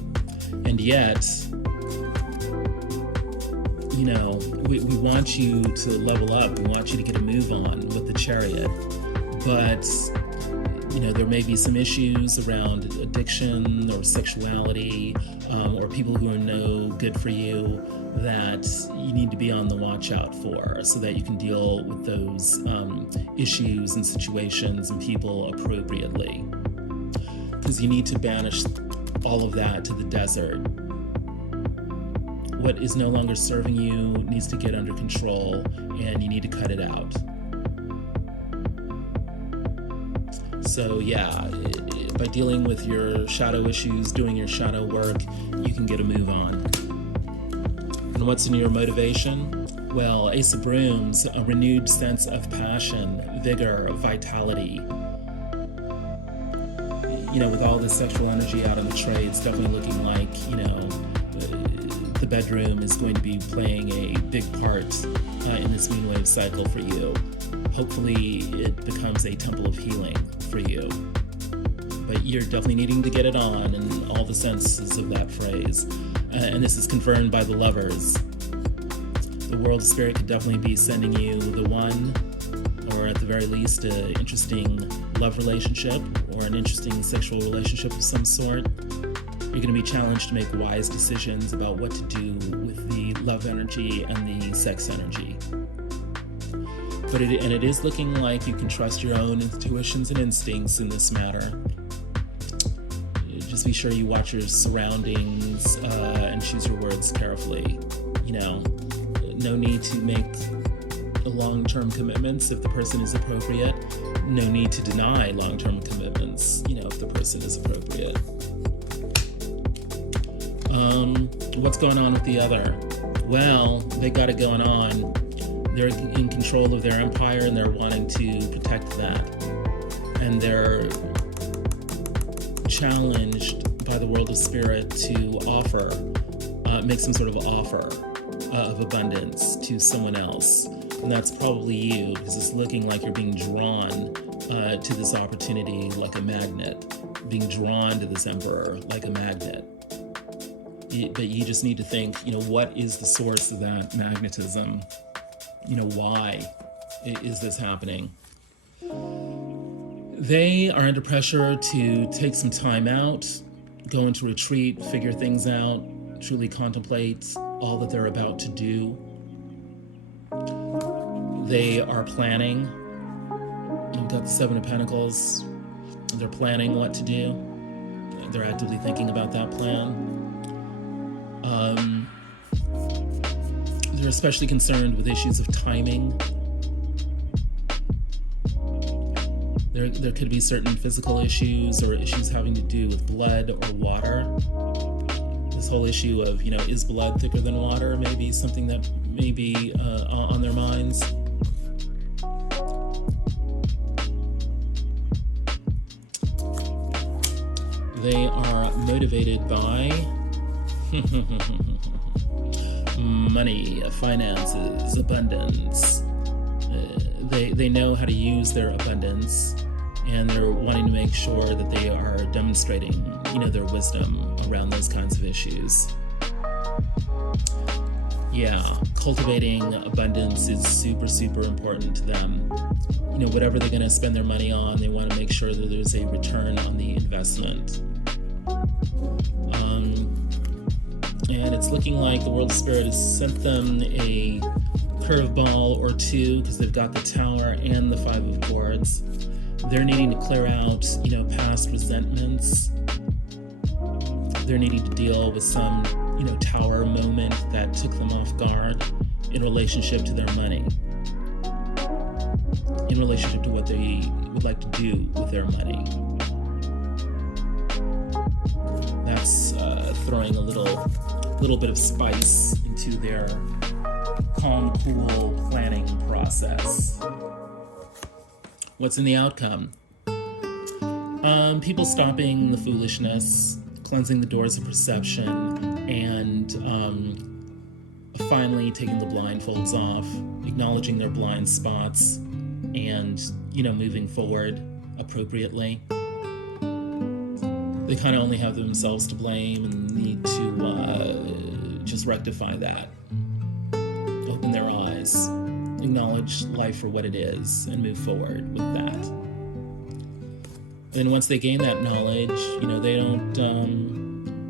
And yet, we want you to level up. We want you to get a move on with the Chariot. But there may be some issues around addiction or sexuality or people who are no good for you that you need to be on the watch out for so that you can deal with those issues and situations and people appropriately. Because you need to banish all of that to the desert. What is no longer serving you needs to get under control and you need to cut it out. So by dealing with your shadow issues, doing your shadow work, you can get a move on. And what's in your motivation? Well, Ace of Brooms, a renewed sense of passion, vigor, vitality. With all this sexual energy out on the trade, it's definitely looking like, the bedroom is going to be playing a big part in this moonwave cycle for you. Hopefully it becomes a temple of healing for you. But you're definitely needing to get it on in all the senses of that phrase. And this is confirmed by the lovers. The world of spirit could definitely be sending you the one, or at the very least, an interesting love relationship or an interesting sexual relationship of some sort. You're going to be challenged to make wise decisions about what to do with the love energy and the sex energy. But it is looking like you can trust your own intuitions and instincts in this matter. Just be sure you watch your surroundings and choose your words carefully. No need to make long-term commitments if the person is appropriate. No need to deny long-term commitments, if the person is appropriate. What's going on with the other? Well, they got it going on. They're in control of their empire and they're wanting to protect that. And they're challenged by the world of spirit to offer, make some sort of offer of abundance to someone else. And that's probably you, because it's looking like you're being drawn to this opportunity like a magnet, being drawn to this emperor like a magnet. But you just need to think, what is the source of that magnetism? Why is this happening? They are under pressure to take some time out, go into retreat, figure things out, truly contemplate all that they're about to do. They are planning. We've got the Seven of Pentacles. They're planning what to do. They're actively thinking about that plan. They're especially concerned with issues of timing. There could be certain physical issues or issues having to do with blood or water. This whole issue of, is blood thicker than water? Maybe something that may be on their minds. They are motivated by money, finances, abundance. They know how to use their abundance, and they're wanting to make sure that they are demonstrating, their wisdom around those kinds of issues. Yeah, cultivating abundance is super, super important to them. Whatever they're going to spend their money on, they want to make sure that there's a return on the investment. And it's looking like the world of spirit has sent them a curveball or two, because they've got the Tower and the Five of Quartz. They're needing to clear out, past resentments. They're needing to deal with some, Tower moment that took them off guard in relationship to their money, in relationship to what they would like to do with their money. That's throwing a little bit of spice into their calm, cool planning process. What's in the outcome? People stopping the foolishness, cleansing the doors of perception, and finally taking the blindfolds off, acknowledging their blind spots, and, moving forward appropriately. They kind of only have themselves to blame and need to just rectify that. Open their eyes, acknowledge life for what it is, and move forward with that. And once they gain that knowledge,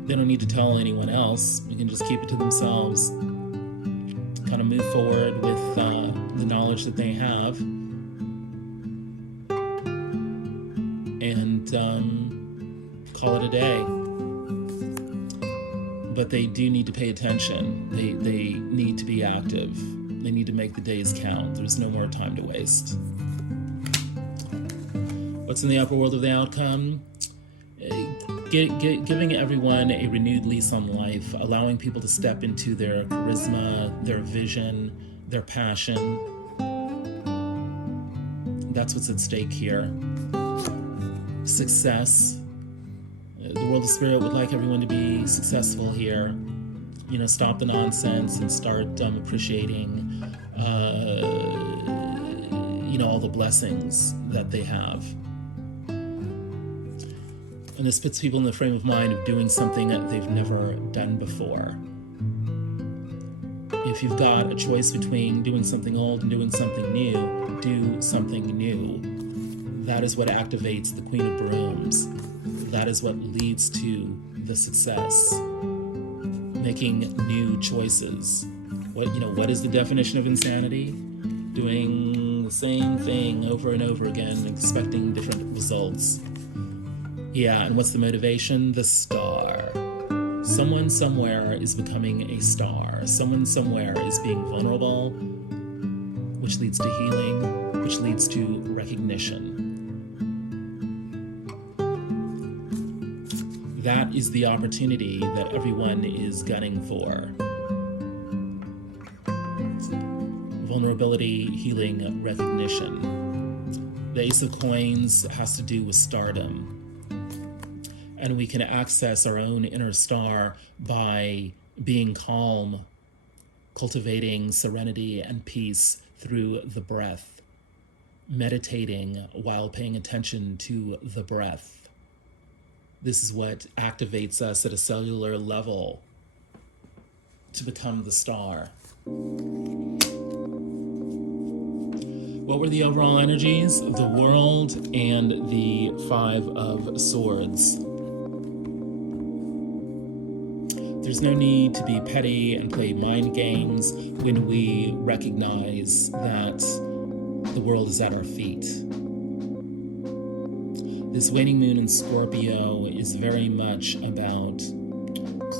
they don't need to tell anyone else. They can just keep it to themselves. Kind of move forward with the knowledge that they have, and call it a day. But they do need to pay attention. They need to be active. They need to make the days count. There's no more time to waste. What's in the upper world of the outcome? Giving everyone a renewed lease on life, allowing people to step into their charisma, their vision, their passion. That's what's at stake here. Success. The world of spirit would like everyone to be successful here. Stop the nonsense and start appreciating, all the blessings that they have. And this puts people in the frame of mind of doing something that they've never done before. If you've got a choice between doing something old and doing something new, do something new. That is what activates the Queen of Brooms. That is what leads to the success. Making new choices. What is the definition of insanity? Doing the same thing over and over again, expecting different results. Yeah, and what's the motivation? The star. Someone somewhere is becoming a star. Someone somewhere is being vulnerable, which leads to healing, which leads to recognition. That is the opportunity that everyone is gunning for. Vulnerability, healing, recognition. The Ace of Coins has to do with stardom. And we can access our own inner star by being calm, cultivating serenity and peace through the breath, meditating while paying attention to the breath. This is what activates us at a cellular level to become the star. What were the overall energies? The World and the Five of Swords. There's no need to be petty and play mind games when we recognize that the world is at our feet. This waning moon in Scorpio is very much about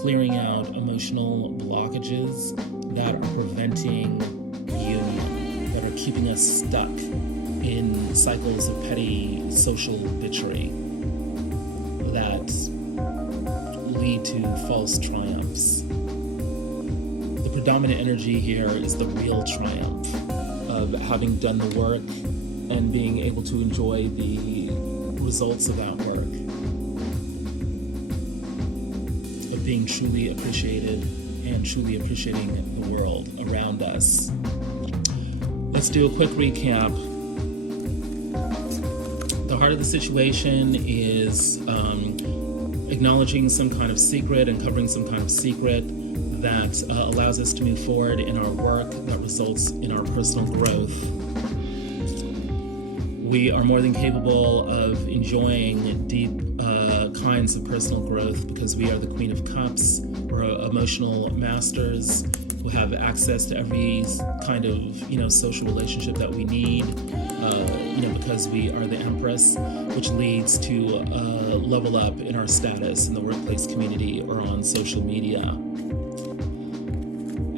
clearing out emotional blockages that are preventing union, that are keeping us stuck in cycles of petty social bitchery that lead to false triumphs. The predominant energy here is the real triumph of having done the work and being able to enjoy the results of that work, of being truly appreciated and truly appreciating the world around us. Let's do a quick recap. The heart of the situation is acknowledging some kind of secret and covering some kind of secret that allows us to move forward in our work, that results in our personal growth. We are more than capable of enjoying deep kinds of personal growth because we are the Queen of Cups. We're emotional masters who have access to every kind of, social relationship that we need, because we are the Empress, which leads to a level up in our status in the workplace community or on social media.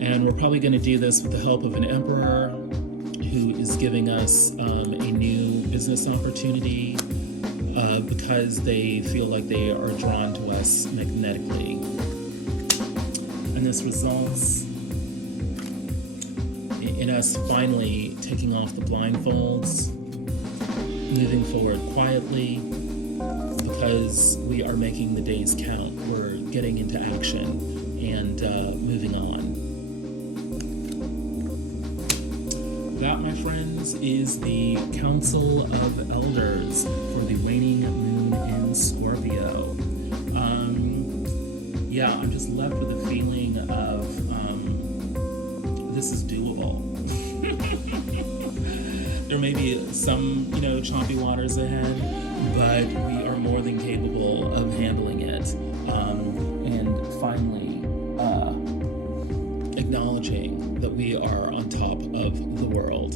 And we're probably going to do this with the help of an Emperor who is giving us a new business opportunity because they feel like they are drawn to us magnetically. And this results in us finally taking off the blindfolds, moving forward quietly, because we are making the days count. We're getting into action and moving on. That, my friends, is the Council of Elders for the waning moon in Scorpio. I'm just left with a feeling of this is doable. There may be some, choppy waters ahead, but we are more than capable of handling it. And finally, acknowledging that we are on top of the world.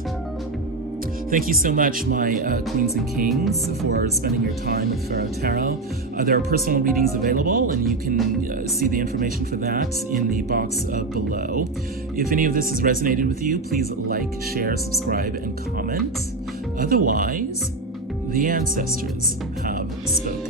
Thank you so much, my queens and kings, for spending your time with Pharaoh Tarot. There are personal readings available, and you can see the information for that in the box below. If any of this has resonated with you, please like, share, subscribe, and comment. Otherwise, the ancestors have spoken.